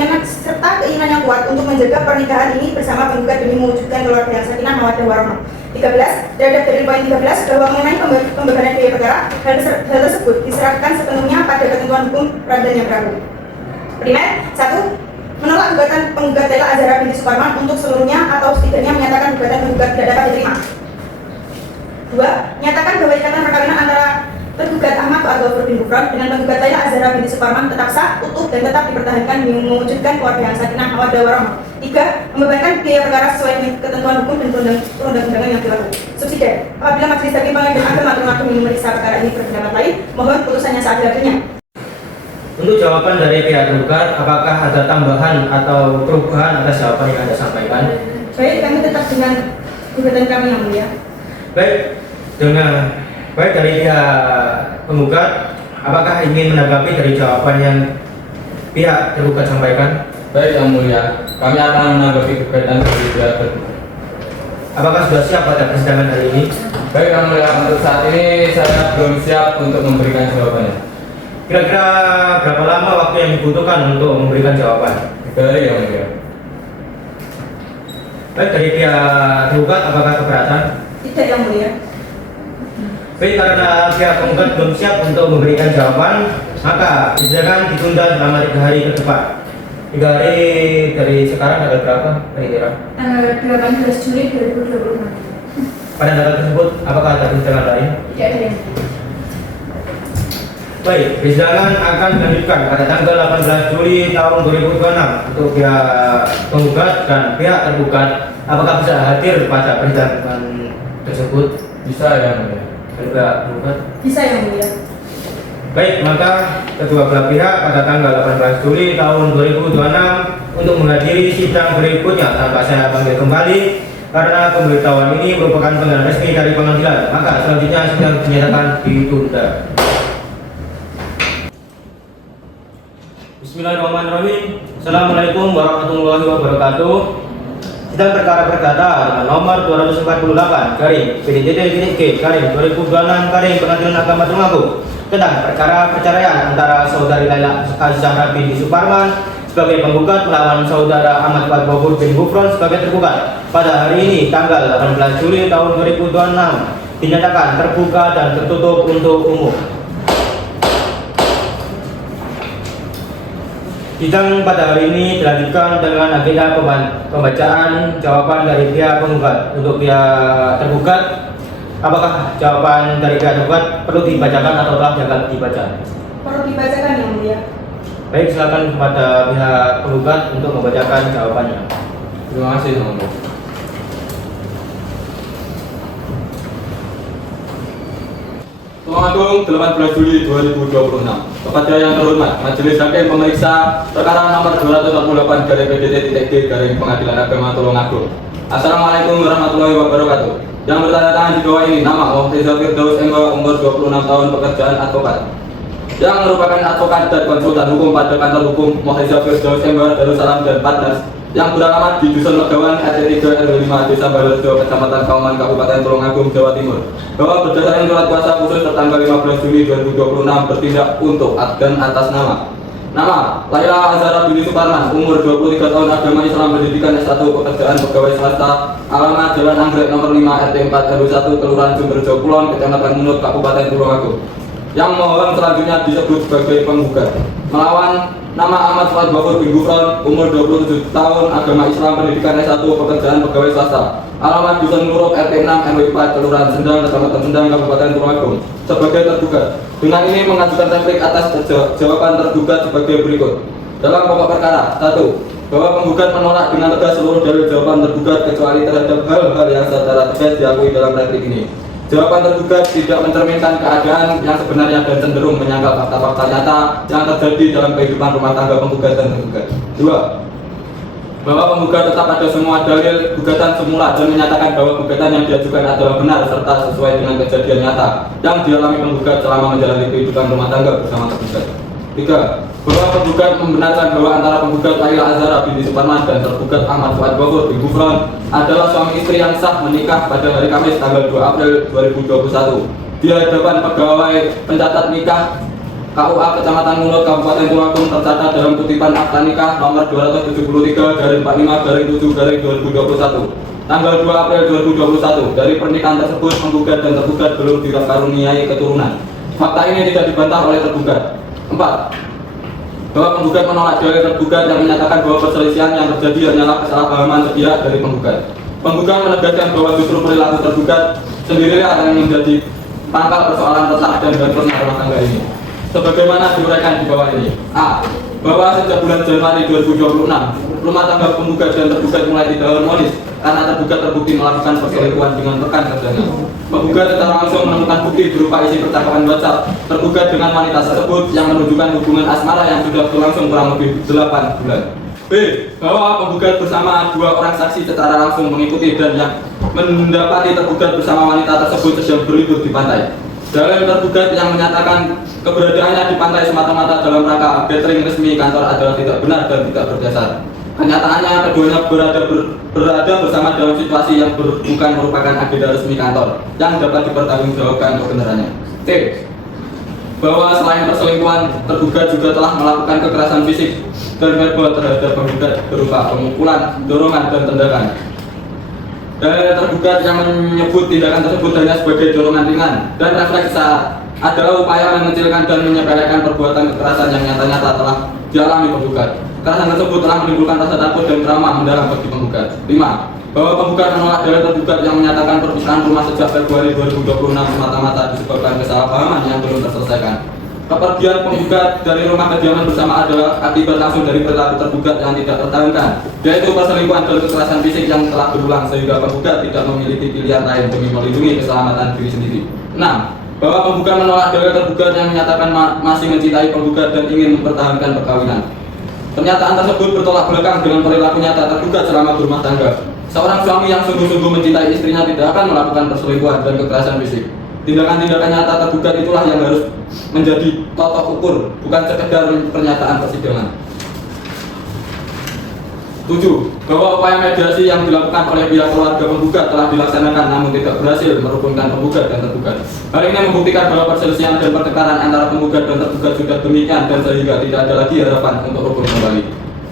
keinginan yang kuat untuk menjaga pernikahan ini bersama penggugat demi mewujudkan keluarga yang sakinah mawaddah warahmah. 13. Terhadap dalil poin 13 bahwa mengenai pembebanan biaya perkara, hal tersebut diserahkan sepenuhnya pada ketentuan hukum dan yang berlaku. Primer, 1. Menolak gugatan penggugat Laila Azhara binti Suparman untuk seluruhnya atau setidaknya menyatakan gugatan penggugat tidak dapat diterima. 2. Menyatakan bahwa ikatan perkawinan antara tergugat Ahmad Fuad Ghaufur bin Gufron dengan penggugat Laila Azhara binti Suparman tetap sah, utuh, dan tetap dipertahankan demi mewujudkan keluarga yang sakinah mawaddah warahmah. 3. Membebankan biaya perkara sesuai dengan ketentuan hukum dan perundang-undangan yang berlaku. Subsidiar, apabila Majelis Hakim Pengadilan Agama Tulungagung memeriksa perkara ini berpendapat lain, mohon putusannya seadil-adilnya. Untuk jawaban dari pihak tergugat, apakah ada tambahan atau perubahan atas jawaban yang Anda sampaikan? Baik, kami tetap dengan gugatan kami yang mulia. Baik dari pihak penggugat, apakah ingin menanggapi dari jawaban yang pihak tergugat sampaikan? Baik yang mulia, kami akan menanggapi gugatan dari pihak tergugat. Apakah sudah siap pada persidangan hari ini? Baik yang mulia, untuk saat ini saya belum siap untuk memberikan jawabannya. Kira-kira berapa lama waktu yang dibutuhkan untuk memberikan jawaban? 3 hari yang mulia. Baik dari pihak tergugat, apakah keberatan? Tidak yang mulia. Baik, karena pihak penggugat belum siap untuk memberikan jawaban, maka persidangan ditunda selama 3 hari ke depan. 3 hari dari sekarang tanggal berapa? Kira-kira? Tanggal 18 Juli 2026. Pada tanggal tersebut, apakah ada persidangan lain? Tidak ada yang Baik, persidangan akan dilanjutkan pada tanggal 18 Juli tahun 2026 untuk pihak penggugat dan pihak tergugat. Apakah bisa hadir pada persidangan tersebut? Bisa yang mulia. Dari pihak penggugat? Bisa yang mulia. Baik, maka kedua belah pihak pada tanggal 18 Juli tahun 2026 untuk menghadiri sidang berikutnya tanpa saya panggil kembali karena pemberitahuan ini merupakan pengadilan resmi dari pengadilan. Maka selanjutnya sidang dinyatakan ditunda. Bismillahirrahmanirrahim. Assalamualaikum warahmatullahi wabarakatuh. Sidang perkara perdata dengan nomor 248 garing PDJT-G garing 2026 garing Pengadilan Agama Tulungagung tentang perkara perceraian antara saudari Laila Azhara binti Suparman sebagai penggugat melawan saudara Ahmad Fuad Ghaufur bin Gufron sebagai tergugat pada hari ini tanggal 18 Juli tahun 2026 dinyatakan terbuka dan tertutup untuk umum. Sidang pada hari ini dilanjutkan dengan agenda pembacaan jawaban dari pihak penggugat. Untuk pihak tergugat, apakah jawaban dari pihak tergugat perlu dibacakan atau telah dibaca? Perlu dibacakan yang mulia. Baik, silakan kepada pihak penggugat untuk membacakan jawabannya. Terima kasih teman-teman. Agung 18 Juli 2026. Kepada yang terhormat Majelis Hakim Pemeriksa Perkara Nomor 248 garing PDT.G garing Pengadilan Agama Tulungagung. Assalamualaikum warahmatullahi wabarakatuh. Yang bertanda tangan di bawah ini nama Muhteza Firdaus MH, umur 26 tahun, pekerjaan advokat. Yang merupakan advokat dan konsultan hukum pada kantor hukum Muhteza Firdaus MH Darussalam dan Partners yang beralamat di Dusun Legawan RT 3 RW 5 Desa Balorjo, Kecamatan Kauman, Kabupaten Tulungagung, Jawa Timur, bahwa berdasarkan surat kuasa khusus tertanggal 15 Juli 2026 bertindak untuk dan atas nama Laila Azhara Binti Suparman, umur 23 tahun, agama Islam, pendidikan S1, pekerjaan pegawai swasta, alamat Jalan Anggrek nomor 5 RT 4 RW 1 Kelurahan Sumberjo Kulon, Kecamatan Munut, Kabupaten Tulungagung. Yang mohon selanjutnya disebut sebagai penggugat melawan nama Ahmad Fuad Gofur bin Gufron, umur 27 tahun, agama Islam, pendidikan S1, pekerjaan pegawai swasta, alamat Dusun Ngurup RT 6 RW 4 Kelurahan Sendang, Kecamatan Sendang, Kabupaten Tulungagung, sebagai tergugat. Dengan ini mengajukan replik atas jawaban tergugat sebagai berikut. Dalam pokok perkara, 1. Bahwa penggugat menolak dengan tegas seluruh dalil jawaban tergugat kecuali terhadap hal-hal yang secara tegas diakui dalam replik ini. Jawaban tergugat tidak mencerminkan keadaan yang sebenarnya dan cenderung menyangkal fakta-fakta nyata yang terjadi dalam kehidupan rumah tangga penggugat dan tergugat. 2. Bahwa penggugat tetap ada semua dalil gugatan semula dan menyatakan bahwa gugatan yang diajukan adalah benar serta sesuai dengan kejadian nyata yang dialami penggugat selama menjalani kehidupan rumah tangga bersama tergugat. 3. Bahwa penggugat membenarkan bahwa antara penggugat Laila Azhara Binti Suparman dan tergugat Ahmad Fuad Gofur bin Gufron adalah suami istri yang sah menikah pada hari Kamis tanggal 2 April 2021 di hadapan pegawai pencatat nikah KUA Kecamatan Munut, Kabupaten Tulungagung, tercatat dalam kutipan akta nikah nomor 273/45/7/2021 tanggal 2 April 2021. Dari pernikahan tersebut penggugat dan tergugat belum dikaruniai keturunan. Fakta ini tidak dibantah oleh tergugat. 4. Bahwa penggugat menolak dalil tergugat yang menyatakan bahwa perselisihan yang terjadi hanyalah kesalahpahaman sepihak dari penggugat. Penggugat menegaskan bahwa justru perilaku tergugat sendirilah yang menjadi pangkal persoalan retak dan bentroknya rumah tangga ini. Sebagaimana diuraikan di bawah ini. A. Bahwa sejak bulan Januari 2026, rumah tangga penggugat dan tergugat mulai tidak harmonis karena tergugat terbukti melakukan perselingkuhan dengan rekan kerjanya. Penggugat secara langsung menemukan bukti berupa isi percakapan WhatsApp tergugat dengan wanita tersebut yang menunjukkan hubungan asmara yang sudah berlangsung kurang lebih 8 bulan. B. Bahwa penggugat bersama 2 orang saksi secara langsung mengikuti dan yang mendapati tergugat bersama wanita tersebut sedang berlibur di pantai. Dalil tergugat yang menyatakan keberadaannya di pantai semata-mata dalam rangka gathering resmi kantor adalah tidak benar dan tidak berdasar. Kenyataannya keduanya berada bersama dalam situasi yang bukan merupakan agenda resmi kantor yang dapat dipertanggungjawabkan kebenarannya. C. Bahwa selain perselingkuhan, tergugat juga telah melakukan kekerasan fisik dan verbal terhadap penggugat berupa pemukulan, dorongan, dan tendakan. Dalil tergugat yang menyebut tindakan tersebut hanya sebagai dorongan ringan dan refleks saat adalah upaya mengecilkan dan menyepelekan perbuatan kekerasan yang nyata-nyata telah dialami penggugat. Kekerasan tersebut telah menimbulkan rasa takut dan trauma mendalam bagi penggugat. 5. Bahwa penggugat menolak dalil tergugat yang menyatakan perpisahan rumah sejak Februari 2026 semata-mata disebabkan kesalahpahaman yang belum terselesaikan. Kepergian penggugat dari rumah kediaman bersama adalah akibat langsung dari perilaku tergugat yang tidak tertanggung, yaitu perselingkuhan dan kekerasan fisik yang telah berulang sehingga penggugat tidak memiliki pilihan lain demi melindungi keselamatan diri sendiri. 6. Bahwa penggugat menolak dalil tergugat yang menyatakan masih mencintai penggugat dan ingin mempertahankan perkawinan. Pernyataan tersebut bertolak belakang dengan perilaku nyata tergugat selama berumah tangga. Seorang suami yang sungguh-sungguh mencintai istrinya tidak akan melakukan perselingkuhan dan kekerasan fisik. Tindakan-tindakan nyata tergugat itulah yang harus menjadi tolak ukur, bukan sekedar pernyataan persidangan. 7. Bahwa upaya mediasi yang dilakukan oleh pihak keluarga penggugat telah dilaksanakan namun tidak berhasil merukunkan penggugat dan tergugat. Hal ini membuktikan bahwa perselisihan dan pertengkaran antara penggugat dan tergugat sudah demikian dan sehingga tidak ada lagi harapan untuk rukun kembali.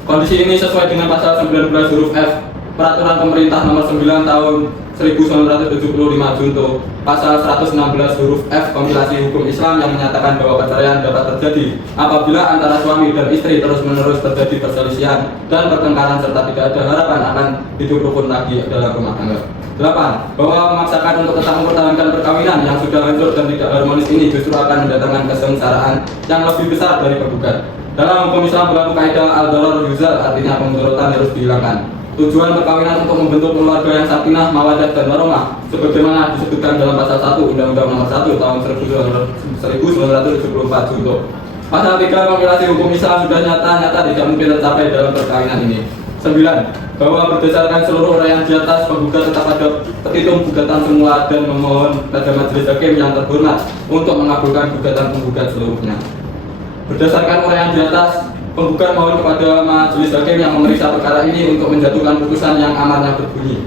Kondisi ini sesuai dengan pasal 19 huruf F Peraturan Pemerintah Nomor 9 Tahun 1975 Junto Pasal 116 huruf F Kompilasi Hukum Islam yang menyatakan bahwa perceraian dapat terjadi apabila antara suami dan istri terus-menerus terjadi perselisihan dan pertengkaran serta tidak ada harapan akan hidup rukun lagi dalam rumah tangga. 8. Bahwa memaksakan untuk tetap mempertahankan perkawinan yang sudah hancur dan tidak harmonis ini justru akan mendatangkan kesengsaraan yang lebih besar dari penggugat. Dalam hukum Islam berlaku kaidah al-darar yuzal, artinya pemudharatan harus dihilangkan. Tujuan perkawinan untuk membentuk keluarga yang sakinah, mawaddah dan warahmah sebagaimana disebutkan dalam pasal 1 Undang-Undang Nomor 1 Tahun 1974 junto. Pasal 3 formulasi hukum Islam sudah nyata-nyata tidak mungkin tercapai dalam perkawinan ini. 9. Bahwa berdasarkan seluruh uraian di atas, penggugat tetap ada petitum gugatan semula dan memohon pada majelis hakim yang terhormat untuk mengabulkan gugatan penggugat seluruhnya. Berdasarkan uraian di atas, penggugat mohon kepada majelis hakim yang memeriksa perkara ini untuk menjatuhkan putusan yang amarnya berbunyi.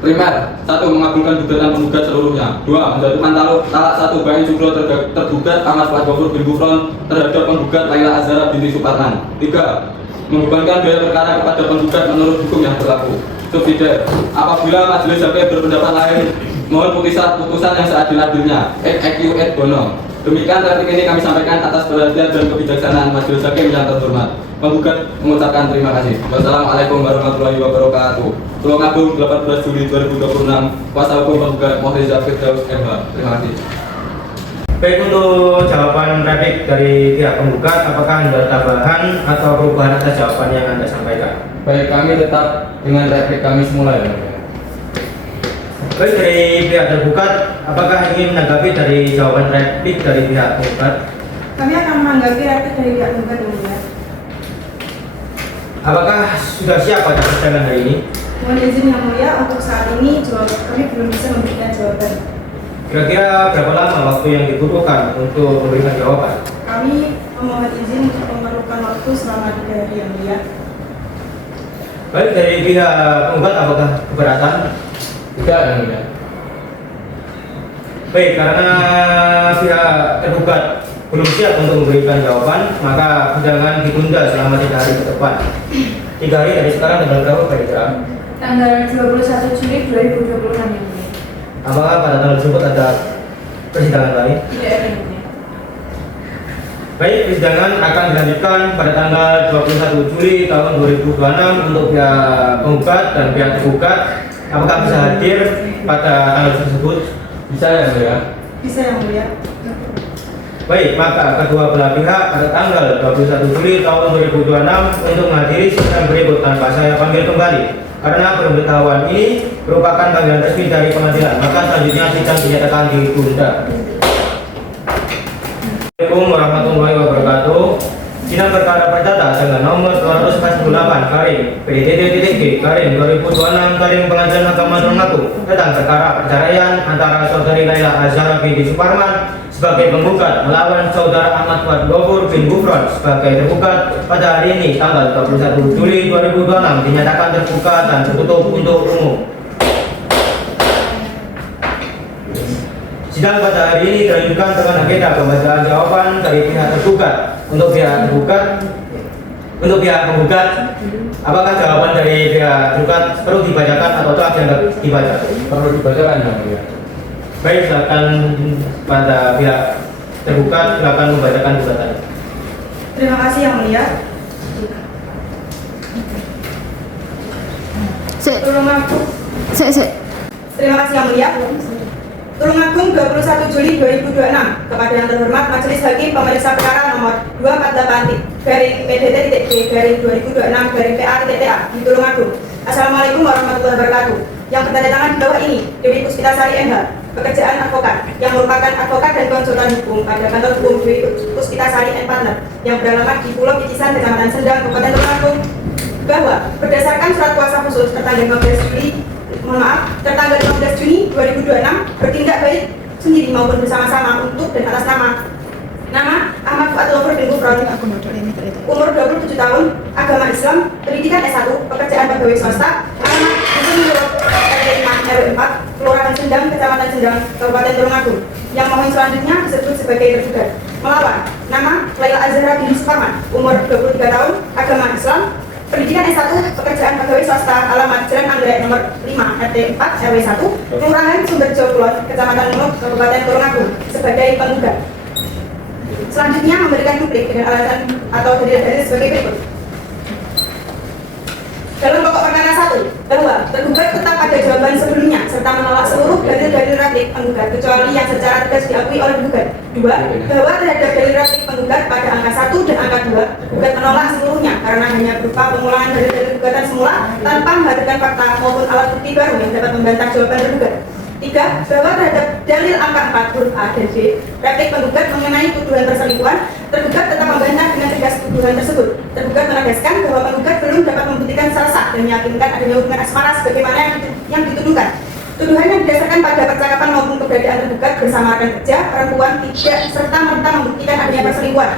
Primer, 1. Mengabulkan gugatan penggugat seluruhnya. 2. Menjatuhkan talak 1 bayi jumlah tergugat Ahmad Fuad Gofur bin Gufron terhadap penggugat Laila Azhara binti Suparman. 3. Membebankan biaya perkara kepada penggugat menurut hukum yang berlaku. Subsidiar, apabila majelis hakim berpendapat lain, mohon putusan yang seadil-adilnya. Eq et bono. Demikian tadi ini kami sampaikan atas perhatian dan kebijaksanaan majelis hakim yang terhormat. Penggugat mengucapkan terima kasih. Wassalamualaikum warahmatullahi wabarakatuh. Tulungagung 18 Juli 2026. Kuasa hukum penggugat Mohriza Firdaus MH. Terima kasih. Baik, untuk jawaban replik dari pihak penggugat, apakah ada tambahan atau perubahan atas jawaban yang Anda sampaikan? Baik, kami tetap dengan replik kami semula ya. Baik, dari pihak tergugat, apakah ingin menanggapi dari jawaban replik dari pihak penggugat? Kami akan menanggapi replik dari pihak penggugat yang mulia. Apakah sudah siap pada persidangan hari ini? Mohon izin yang mulia, untuk saat ini kami belum bisa memberikan jawaban. Kira-kira berapa lama waktu yang dibutuhkan untuk memberikan jawaban? Kami memohon izin untuk memerlukan waktu selama 3 hari yang mulia. Baik, dari pihak penggugat apakah keberatan? Tidak yang mulia. Baik, karena pihak tergugat belum siap untuk memberikan jawaban, maka persidangan ditunda selama 3 hari ke depan. 3 hari dari sekarang tanggal berapa kira-kira? Tanggal 21 Juli 2026 yang mulia. Apakah pada tanggal tersebut ada persidangan lain? Tidak ada yang mulia. Baik, persidangan akan dilanjutkan pada tanggal 21 Juli tahun 2026 untuk pihak penggugat dan pihak tergugat. Apakah bisa hadir pada tanggal tersebut? Bisa ya mulia? Bisa yang mulia. Baik, maka kedua belah pihak pada tanggal 21 Juli tahun 2026 untuk menghadiri sidang berikut tanpa saya panggil kembali. Karena pemberitahuan ini merupakan panggilan resmi dari pengadilan, maka selanjutnya sidang dinyatakan ditunda. Assalamualaikum warahmatullahi wabarakatuh. Sidang perkara perdata dengan nomor 248/PDT-G/2026 Pengadilan Agama Tulungagung tentang perkara perceraian antara saudari Laila Azhara binti Suparman sebagai penggugat melawan saudara Ahmad Fuad Gofur bin Gufron sebagai tergugat pada hari ini tanggal 21 Juli 2026 dinyatakan terbuka dan tertutup untuk umum. Sidang pada hari ini dilanjutkan dengan agenda pembacaan jawaban dari pihak tergugat. Untuk pihak penggugat, apakah jawaban dari pihak tergugat perlu dibacakan atau telah dibaca? Perlu dibacakan ya mulia. Baik, silakan pada pihak tergugat, silakan membacakan gugatan. Terima kasih yang mulia. Tulungagung. Terima kasih yang mulia. Tulungagung 21 Juli 2026 kepada yang terhormat Majelis Hakim Pemeriksa Perkara nomor 248-PDT-2026-PA-TA di Tulungagung. Assalamualaikum warahmatullahi wabarakatuh. Yang bertanda tangan di bawah ini Dewi Puspitasari MH, pekerjaan advokat yang merupakan advokat dan konsultan hukum pada kantor hukum Dewi Puspitasari & Partner yang beralamat di Pulau Picisan, Kecamatan Sendang, Kabupaten Tulungagung, bahwa berdasarkan surat kuasa khusus tertanggal 15 Juni 2026 bertindak baik sendiri maupun bersama-sama untuk dan atas nama Ahmad Fuad Gofur bin Gufron, umur 27 tahun, agama Islam, pendidikan S1, pekerjaan pegawai swasta, alamat Dusun Murot, RT 5 RW 4, Kelurahan Sendang, Kecamatan Sendang, Kabupaten Tulungagung. Yang mohon selanjutnya disebut sebagai tergugat melawan nama Laila Azhara binti Suparman, umur 23 tahun, agama Islam, pendidikan S1, pekerjaan pegawai swasta, alamat Jalan Anggrek nomor 5 RT 4 RW 1, Kelurahan Sumberjo Kulon, Kecamatan Muluk, Kabupaten Tulungagung sebagai penggugat. Selanjutnya memberikan duplik dengan alasan atau dalil-dalil sebagai berikut. Dalam pokok perkara 1, bahwa tergugat tetap ada jawaban sebelumnya serta menolak seluruh dalil-dalil replik penggugat kecuali yang secara tegas diakui oleh penggugat. 2, bahwa terhadap dalil replik penggugat pada angka 1 dan angka 2, tergugat menolak seluruhnya karena hanya berupa pengulangan dalil gugatan semula tanpa menghadirkan fakta maupun alat bukti baru yang dapat membantah jawaban tergugat. 3. Bahwa terhadap dalil angka 4 huruf A dan B, replik penggugat mengenai tuduhan perselingkuhan, tergugat tetap membantah dengan tegas tuduhan tersebut. Tergugat menegaskan bahwa penggugat belum dapat membuktikan secara sah dan meyakinkan adanya hubungan asmara sebagaimana yang dituduhkan. Tuduhan yang didasarkan pada percakapan maupun keberadaan tergugat bersama rekan kerja, perempuan tidak serta-merta membuktikan adanya perselingkuhan.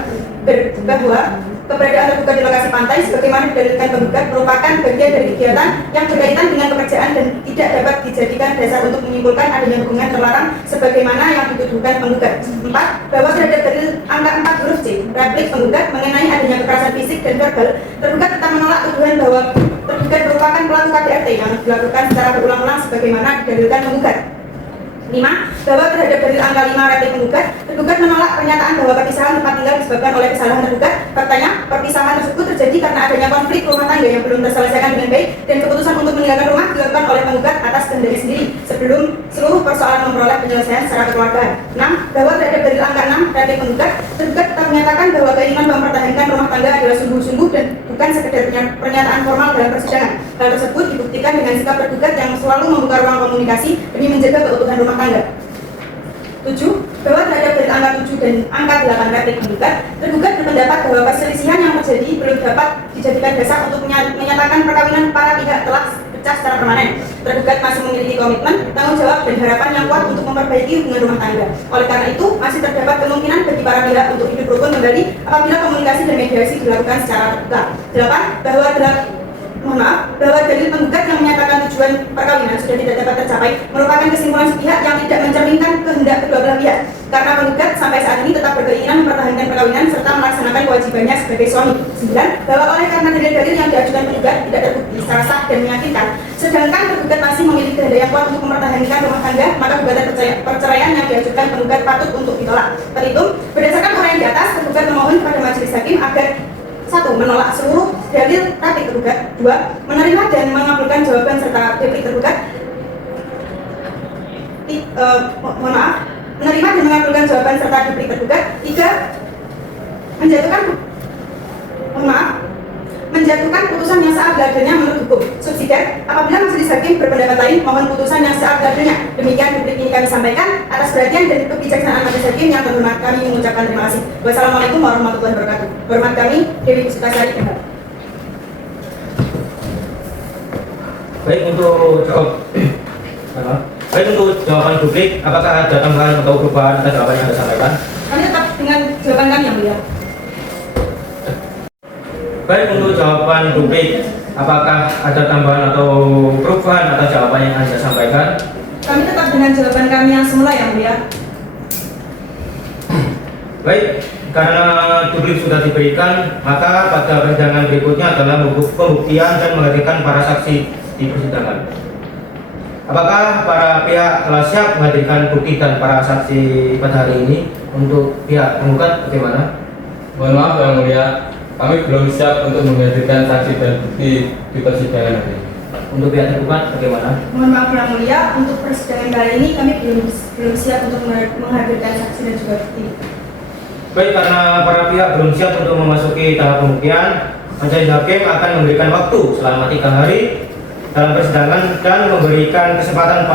Bahwa keberadaan tergugat di lokasi pantai sebagaimana didalilkan penggugat merupakan bagian dari kegiatan yang berkaitan dengan pekerjaan dan tidak dapat dijadikan dasar untuk menyimpulkan adanya hubungan terlarang sebagaimana yang dituduhkan penggugat. 4. Bahwa terhadap dalil angka 4 huruf C, replik penggugat mengenai adanya kekerasan fisik dan verbal, tergugat tetap menolak tuduhan bahwa tergugat merupakan pelaku KDRT yang dilakukan secara berulang-ulang sebagaimana didalilkan penggugat. 5. Bahwa terhadap dalil angka 5 replik penggugat, tergugat menolak pernyataan bahwa perpisahan tempat tinggal disebabkan oleh kesalahan tergugat. Faktanya, perpisahan tersebut terjadi karena adanya konflik rumah tangga yang belum terselesaikan dengan baik dan keputusan untuk meninggalkan rumah dilakukan oleh penggugat atas kehendaknya sendiri sebelum seluruh persoalan memperoleh penyelesaian secara kekeluargaan. 6. Bahwa terhadap dalil angka 6 replik penggugat, tergugat tetap menyatakan bahwa keinginan mempertahankan rumah tangga adalah sungguh-sungguh dan bukan sekedar pernyataan formal dalam persidangan. Hal tersebut dibuktikan dengan sikap tergugat yang selalu membuka ruang komunikasi demi menjaga keutuhan rumah tangga. 7. Bahwa terhadap dalil angka 7 dan angka 8 replik penggugat, tergugat berpendapat bahwa perselisihan yang terjadi belum dapat dijadikan dasar untuk menyatakan perkawinan para pihak telah pecah secara permanen. Tergugat masih memiliki komitmen, tanggung jawab, dan harapan yang kuat untuk memperbaiki hubungan rumah tangga. Oleh karena itu, masih terdapat kemungkinan bagi para pihak untuk hidup rukun kembali apabila komunikasi dan mediasi dilakukan secara terbuka. 8. Bahwa dalil penggugat yang menyatakan tujuan perkawinan sudah tidak dapat tercapai merupakan kesimpulan sepihak yang tidak mencerminkan kehendak kedua belah pihak, karena penggugat sampai saat ini tetap berkeinginan mempertahankan perkawinan serta melaksanakan kewajibannya sebagai suami. 9. Bahwa oleh karena dalil-dalil yang diajukan penggugat tidak terbukti secara sah dan meyakinkan, sedangkan tergugat masih memiliki kehendak yang kuat untuk mempertahankan rumah tangga, maka gugatan perceraian yang diajukan penggugat patut untuk ditolak. Petitum, berdasarkan uraian di atas, tergugat memohon kepada majelis hakim agar 1. Menolak seluruh dalil replik tergugat. 2. Menerima dan mengabulkan jawaban serta replik tergugat. Menerima dan mengabulkan jawaban serta replik tergugat. 3. Menjatuhkan putusan yang seadil-adilnya menurut hukum. Subsidiar, apabila majelis hakim berpendapat lain, mohon putusan yang seadil-adilnya. Demikian publik ini kami sampaikan atas perhatian dan kebijaksanaan majelis hakim yang terhormat. Kami mengucapkan terima kasih. Wassalamualaikum warahmatullahi wabarakatuh. Hormat kami, Dewi Puspitasari, MH. Baik untuk jawaban publik, apakah ada tambahan atau perubahan atas jawaban yang Anda sampaikan? Kami tetap dengan jawaban kami yang mulia. Baik untuk jawaban publik, apakah ada tambahan atau perubahan atas jawaban yang Anda sampaikan? Kami tetap dengan jawaban kami yang semula yang mulia. Baik, karena publik sudah diberikan, maka pada persidangan berikutnya adalah pembuktian dan menghadirkan para saksi di persidangan. Apakah para pihak telah siap menghadirkan bukti dan para saksi pada hari ini? Untuk pihak penggugat bagaimana? Mohon maaf yang mulia, kami belum siap untuk menghadirkan saksi dan bukti di persidangan hari ini. Untuk pihak tergugat bagaimana? Mohon maaf yang mulia, untuk persidangan kali ini kami belum siap untuk menghadirkan saksi dan juga bukti. Baik, karena para pihak belum siap untuk memasuki tahap pembuktian, majelis hakim akan memberikan waktu selama 3 hari dalam persidangan dan memberikan kesempatan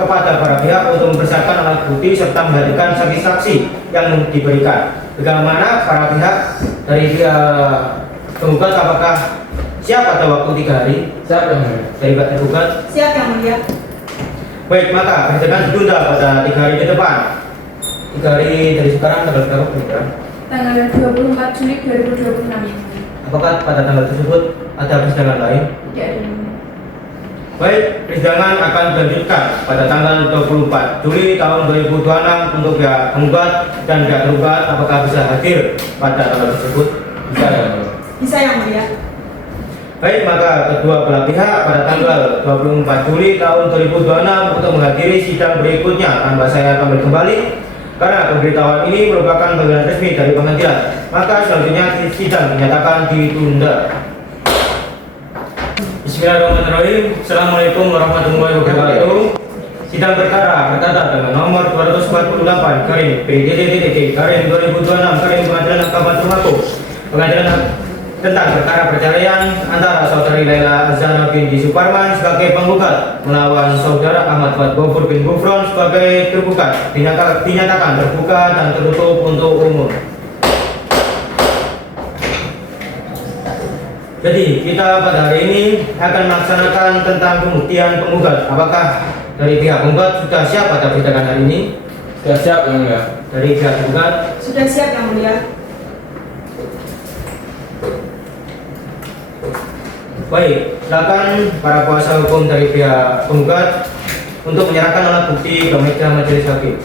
kepada para pihak untuk mempersiapkan alat bukti serta menghadirkan saksi-saksi yang diberikan. Bagaimana para pihak dari pihak penggugat, apakah siap pada waktu 3 hari? Siap yang mulia. Dari pihak tergugat? Siap yang mulia. Baik, maka persidangan ditunda pada 3 hari ke depan. 3 hari dari sekarang tanggal berapa kira-kira? Tanggal 24 Juli 2026 ya. Apakah pada tanggal tersebut ada persidangan lain? Tidak ada. Baik, persidangan akan dilanjutkan pada tanggal 24 Juli tahun 2026 untuk pihak penggugat dan pihak tergugat. Apakah bisa hadir pada tanggal tersebut? Bisa yang mulia. Bisa yang mulia. Baik, maka kedua belah pihak pada tanggal 24 Juli tahun 2026 untuk menghadiri sidang berikutnya tanpa saya panggil kembali karena pemberitahuan ini merupakan panggilan resmi dari pengadilan. Maka selanjutnya sidang dinyatakan ditunda. Bismillahirrahmanirrahim. Assalamualaikum warahmatullahi wabarakatuh. Sidang perkara berkata dengan nomor 248 garing PDDDD garing 2026 garing Pengadilan Agama Tulungagung tentang perkara perceraian antara saudari Laila Azhara binti Suparman sebagai penggugat melawan saudara Ahmad Fuad Gofur bin Gufron sebagai tergugat dinyatakan terbuka dan tertutup untuk umum. Jadi kita pada hari ini akan melaksanakan tentang pembuktian penggugat. Apakah dari pihak penggugat sudah siap pada persidangan hari ini? Sudah siap Yang Mulia. Dari pihak penggugat Sudah siap Yang Mulia. baik, silakan para kuasa hukum dari pihak penggugat untuk menyerahkan alat bukti ke meja majelis hakim.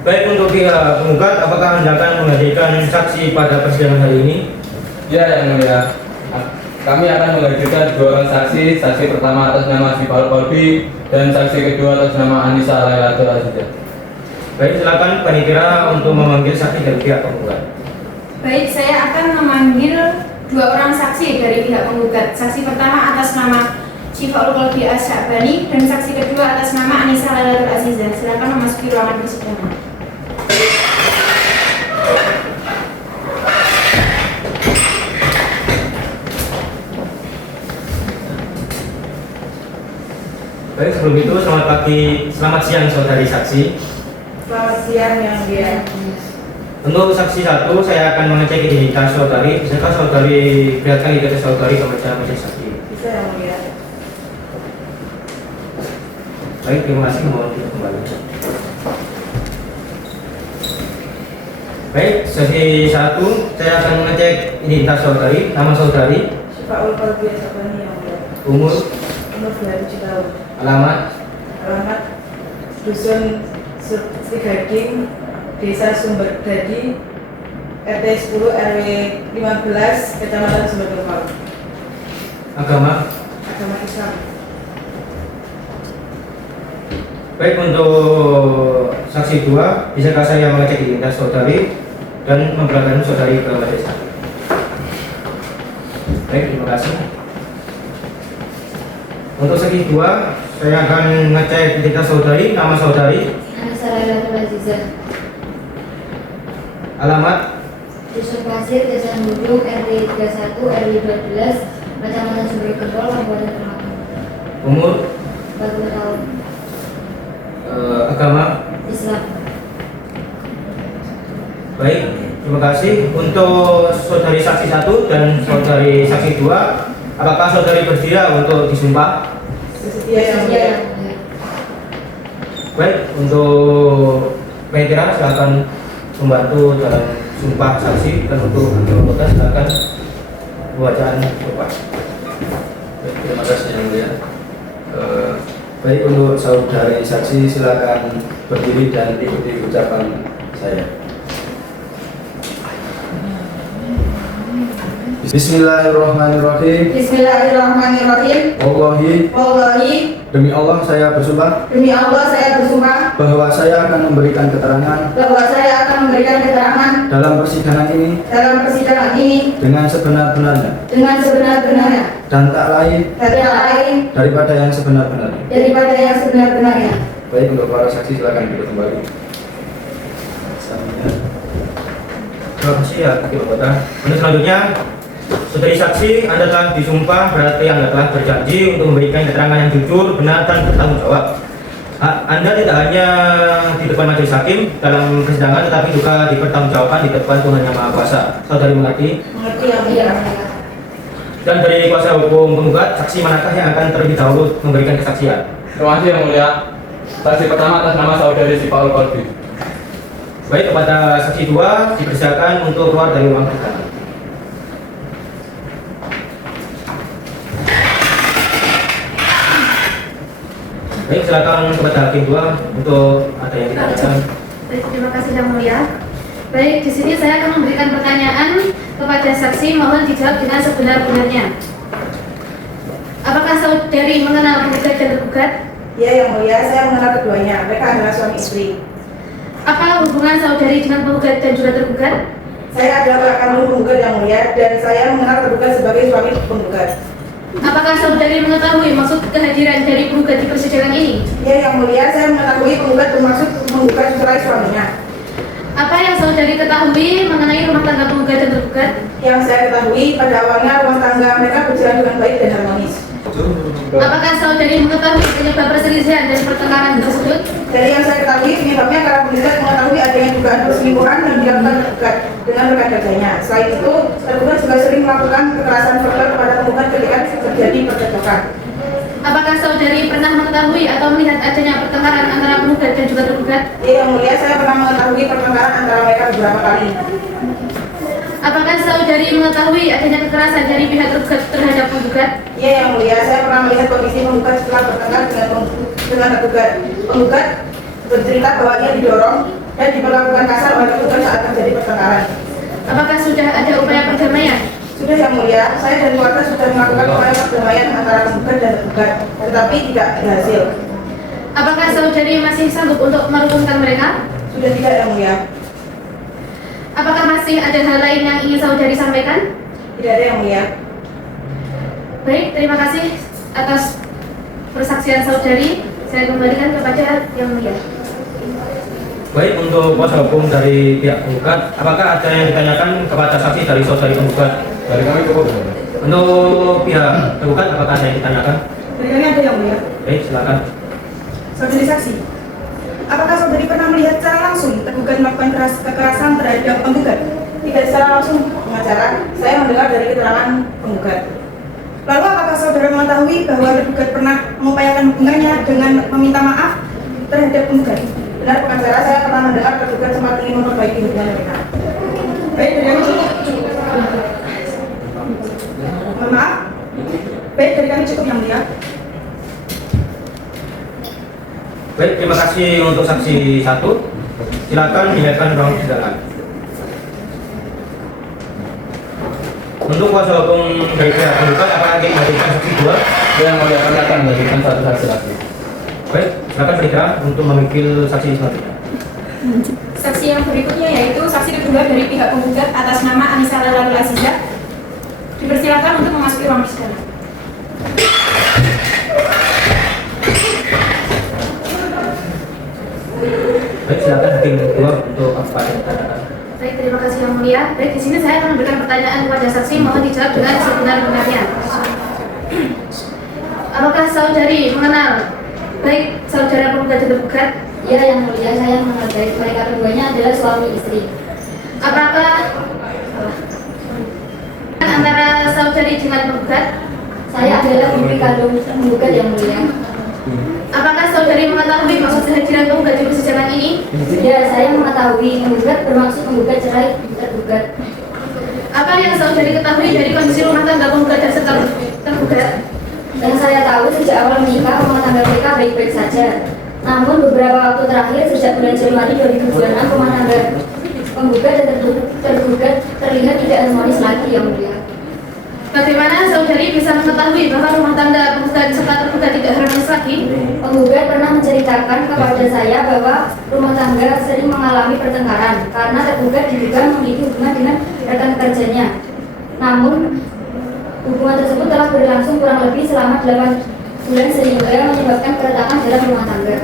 Baik, untuk pihak penggugat, apakah Anda akan menghadirkan saksi pada persidangan hari ini? Ya Yang Mulia. Kami akan menghadirkan 2 orang saksi. Saksi pertama atas nama Sifal Kolbi dan saksi kedua atas nama Anissa Lailatul Azizah. Baik, silakan panitia untuk memanggil saksi dari pihak penggugat. Baik, saya akan memanggil 2 orang saksi dari pihak penggugat. Saksi pertama atas nama Syifaul Qalbi Asy'abani dan saksi kedua atas nama Anissa Lailatul Azizah. Silakan memasuki ruangan persidangan. Baik, sebelum itu selamat siang saudari saksi. Selamat siang Yang Mulia. Untuk saksi 1, saya akan mengecek identitas saudari. Bisakah saudari perlihatkan identitas saudari ke meja majelis hakim? Bisa Yang Mulia. Baik, terima kasih. Mohon kembali. Baik, sesi 1, saya akan mengecek identitas saudari. Nama saudari, Syifaul Qalbi Asy'abani Yang Mulia. umur, Umur 27 tahun. alamat, Alamat Dusun Stigading, Desa Sumberdadi, RT 10 RW 15, Kecamatan Sumbergempol. agama. Agama Islam. Baik, untuk saksi 2, bisakah saya mengecek identitas saudari dan memperlihatkan saudari ke majelis hakim? Baik, terima kasih. Untuk saksi 2, saya akan mengecek identitas saudari. Nama saudari, Anissa Lailatul Azizah. alamat, Dusun Pasir, Desa Nudung, RT 31, RW 12, Kecamatan Sumbergempol, Kabupaten Tulungagung. umur, 40 tahun. agama. Islam. Baik, terima kasih. Untuk saudari saksi 1 dan saudari saksi 2, apakah saudari bersedia untuk disumpah? Bersedia Yang Mulia. Ya. Baik, untuk panitia silakan membantu dalam sumpah saksi dan untuk anggota silakan pembacaan sumpah. Baik, terima kasih Yang Mulia. Baik, untuk saudari saksi silakan berdiri dan ikuti ucapan saya. Bismillahirrahmanirrahim. Bismillahirrahmanirrahim. Wallahi, Wallahi, demi Allah saya bersumpah demi Allah saya bersumpah bahwa saya akan memberikan keterangan bahwa saya akan memberikan keterangan dalam persidangan ini dalam persidangan ini dengan sebenar-benarnya dengan sebenar-benarnya dan tak lain dan tak lain daripada yang sebenar-benarnya. daripada yang sebenar-benarnya. Baik, untuk para saksi silakan duduk kembali. Terima kasih ya, anggota. Untuk selanjutnya, saudari saksi, Anda telah disumpah, berarti Anda telah berjanji untuk memberikan keterangan yang jujur, benar, dan bertanggung jawab. Anda tidak hanya di depan majelis hakim dalam persidangan, tetapi juga dipertanggungjawabkan di depan Tuhan Yang Maha Kuasa. Saudari mengerti? Mengerti Yang Iya. Mulia. Dan dari kuasa hukum penggugat, saksi manakah yang akan terlebih dahulu memberikan kesaksian? Terima kasih Yang Mulia. Saksi pertama atas nama saudari si Paul Corby. Baik, kepada saksi 2 dipersilakan untuk keluar dari ruang persidangan. Baik, silakan kepada hakim 2 untuk ada yang ditanyakan. Baik, terima kasih Yang Mulia. Baik, di sini saya akan memberikan pertanyaan kepada saksi, mohon dijawab dengan sebenar-benarnya. Apakah saudari mengenal penggugat dan tergugat? Ya, Yang Mulia, saya mengenal keduanya. Mereka adalah suami istri. Apa hubungan saudari dengan penggugat dan juga tergugat? Saya adalah kakak kandung penggugat, Yang Mulia, dan saya mengenal tergugat sebagai suami penggugat. Apakah saudari mengetahui maksud kehadiran dari penggugat di persidangan ini? Ya, Yang Mulia, saya mengetahui penggugat bermaksud menggugat cerai suaminya. Apa yang saudari ketahui mengenai rumah tangga penggugat dan tergugat? Yang saya ketahui, pada awalnya rumah tangga mereka berjalan dengan baik dan harmonis. Apakah saudari mengetahui penyebab perselisihan dan pertengkaran tersebut? Dari yang saya ketahui, penyebabnya karena penggugat mengetahui adanya dugaan perselingkuhan yang dilakukan tergugat dengan rekan kerjanya. Selain itu, tergugat juga sering melakukan kekerasan verbal kepada penggugat ketika terjadi percekcokan. Apakah saudari pernah mengetahui atau melihat adanya pertengkaran antara penggugat dan juga tergugat? Ya, Yang Mulia, saya pernah mengetahui pertengkaran antara mereka beberapa kali. Apakah saudari mengetahui adanya kekerasan dari pihak tergugat terhadap penggugat? Ya, Yang Mulia, saya pernah melihat kondisi penggugat setelah bertengkar dengan tergugat. Penggugat bercerita bahwa ia didorong dan diperlakukan kasar oleh tergugat saat terjadi pertengkaran. Apakah sudah ada upaya perdamaian? Sudah, Yang Mulia, saya dan keluarga sudah melakukan upaya perdamaian antara penggugat dan tergugat, tetapi tidak berhasil. Apakah saudari masih sanggup untuk merukunkan mereka? Sudah tidak, Yang Mulia. Apakah masih ada hal lain yang ingin saudari sampaikan? Tidak ada, Yang Mulia. Baik, terima kasih atas persaksian saudari. Saya kembalikan kepada Yang Mulia. Baik, untuk kuasa hukum dari pihak penggugat, apakah ada yang ditanyakan kepada saksi dari saudari penggugat? Dari kami cukup. Untuk pihak tergugat, apakah ada yang ditanyakan? Dari kami ada, Yang Mulia. Baik, silakan. Saudari saksi, apakah saudari pernah melihat secara langsung tergugat melakukan kekerasan terhadap penggugat? Tidak secara langsung, pengacara. Saya mendengar dari keterangan penggugat. Lalu apakah saudara mengetahui bahwa tergugat pernah mengupayakan hubungannya dengan meminta maaf terhadap penggugat? Benar, pengacara, saya pernah mendengar tergugat sempat ingin memperbaiki hubungan mereka. Baik, dari kami cukup. Mohon maaf. Baik, dari kami cukup, Yang Mulia. Baik, terima kasih untuk saksi 1. Silakan dilihatkan ruang persidangan. Untuk kuasa hukum dari pihak penggugat, apakah ingin menghadirkan saksi 2? Yang Mulia, kami akan memberikan satu saksi lagi. Baik, silakan Frida untuk memanggil saksi selanjutnya. Saksi yang berikutnya yaitu saksi kedua dari pihak penggugat atas nama Anissa Lalalul Azizah. Dipersilakan untuk memasuki ruang persidangan. Baik, silakan hakim 2 untuk apa yang dikatakan. Baik, terima kasih Yang Mulia. Baik, di sini saya akan memberikan pertanyaan kepada saksi, mohon dijawab dengan sebenar-benarnya. Apakah saudari mengenal baik saudara penggugat dan tergugat? Ya, Yang Mulia, saya mengenal baik mereka keduanya adalah suami istri. Apakah antara saudari dengan penggugat? Saya adalah ibu kandung penggugat, Yang Mulia. Apakah saudari mengetahui maksud kehadiran penggugat di persidangan ini? Ya, saya mengetahui penggugat bermaksud menggugat cerai tergugat. Apa yang saudari ketahui dari kondisi rumah tangga penggugat dan serta tergugat? Yang saya tahu sejak awal menikah rumah tangga mereka baik-baik saja. Namun beberapa waktu terakhir sejak bulan Januari 2026 rumah tangga penggugat dan tergugat terlihat tidak harmonis lagi, Yang Mulia. Bagaimana saudari bisa mengetahui bahwa rumah tangga penggugat serta tergugat tidak harmonis lagi? Penggugat pernah menceritakan kepada saya bahwa rumah tangga sering mengalami pertengkaran karena tergugat diduga memiliki hubungan dengan rekan kerjanya. Namun hubungan tersebut telah berlangsung kurang lebih selama 8 bulan sehingga menyebabkan keretakan dalam rumah tangga.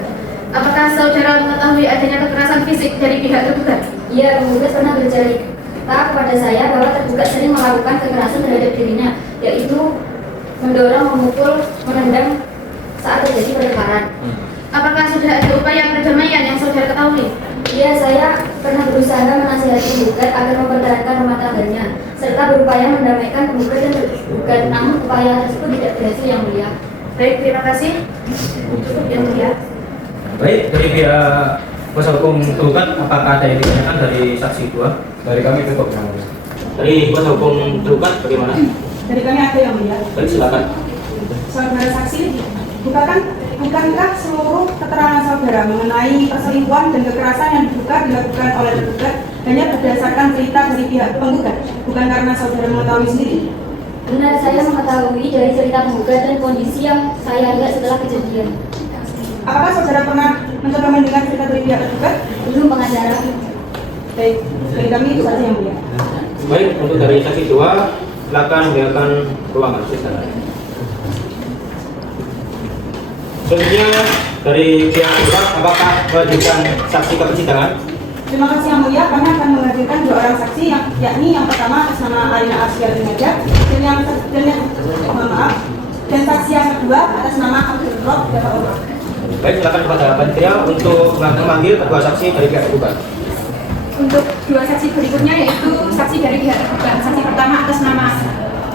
Apakah saudara mengetahui adanya kekerasan fisik dari pihak tergugat? Ia penggugat pernah bercerita kepada saya bahwa tergugat sering melakukan kekerasan terhadap dirinya, yaitu mendorong, memukul, menendang saat terjadi pertengkaran. Apakah sudah ada upaya perdamaian yang saudara ketahui? Ya, saya pernah berusaha menasihati penggugat agar mempertahankan rumah tangganya, serta berupaya mendamaikan penggugat dan tergugat, namun upaya tersebut tidak berhasil, Yang Mulia. Baik, terima kasih. Cukup, Yang Mulia. Baik, dari pihak kuasa hukum tergugat, apakah ada yang ditanyakan dari saksi dua? Dari kami cukup, Yang Mulia. Dari kuasa hukum tergugat bagaimana? Dari kami ada yang mulia. Baik, silakan. Saudara saksi, bukankah seluruh keterangan saudara mengenai perselingkuhan dan kekerasan yang dilakukan oleh tergugat hanya berdasarkan cerita dari pihak penggugat, bukan karena saudara mengetahui sendiri? Benar, saya mengetahui dari cerita penggugat dan kondisi yang saya lihat setelah kejadian. Apakah saudara pernah mencoba mendengar cerita dari pihak tergugat? Belum, pengacara. Baik, dari kami itu saja yang mulia. Baik, untuk dari saksi dua, silakan meninggalkan ruangan. Silakan. Selanjutnya dari pihak tergugat, apakah melanjutkan saksi ke persidangan? Terima kasih yang mulia, kami akan menghadirkan 2 orang saksi, yakni yang pertama atas nama Arina Asya Rinaja dan saksi yang kedua atas nama Abdul Rob Bapak Umar. Baik, silakan kepada panitia untuk memanggil kedua saksi dari pihak tergugat. Untuk 2 saksi berikutnya yaitu saksi dari pihak tergugat. Saksi pertama atas nama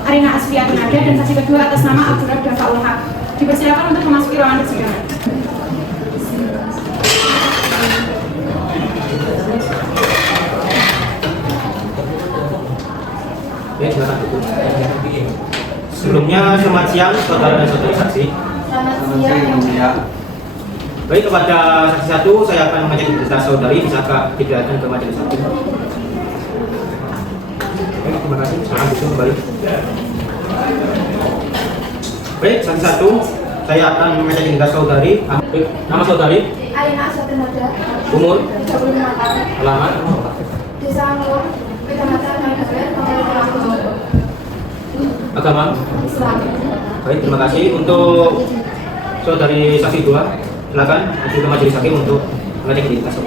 Arina Asfiya Tunada dan saksi kedua atas nama Abdul Rahman Faulha. Dipersilakan untuk memasuki ruangan persidangan. Oke, silakan. Sebelumnya, selamat siang saudara dan saudari saksi. Selamat siang, Yang Mulia. Baik, kepada saksi satu, saya akan mengajak identitas saudari, bisakah diperlihatkan ke majelis hakim? Baik, terima kasih. Silakan duduk kembali. Baik, saksi satu, saya akan mengajak identitas saudari. Baik, nama saudari? Arina Asya Tunada, Umur? 35 tahun, Alamat? Desa Anggur, Kecamatan Nagare, Kabupaten Lampung, Agama? Islam. Baik, terima kasih. Untuk saudari saksi dua, silakan maju ke majelis hakim untuk mengecek identitas.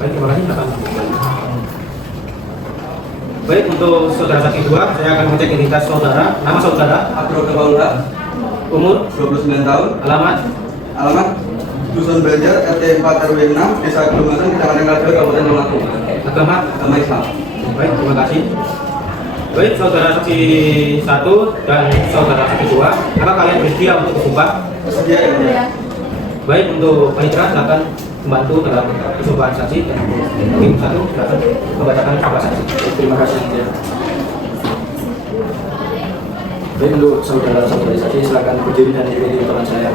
Baik, terima kasih. Silakan. Baik, untuk saudara saksi dua, saya akan mengecek identitas saudara. Nama saudara? Abdul Faulha, Umur? 29 tahun. Alamat? Alamat Dusun Banjar, RT 4 RW 6, Desa Kelungatan, Kecamatan Kalbar, Kabupaten Lampung. Agama? Agama Islam. Baik, terima kasih. Baik, saudara saksi satu dan saudara saksi dua, apakah kalian bersedia untuk bersumpah? Bersedia, Yang Mulia. Baik, untuk panitera silakan membantu dalam persumpahan saksi dan hakim satu silakan membacakan sumpah saksi. Terima kasih. Baik, untuk saudara-saudari saksi silakan berdiri dan ikuti depan saya.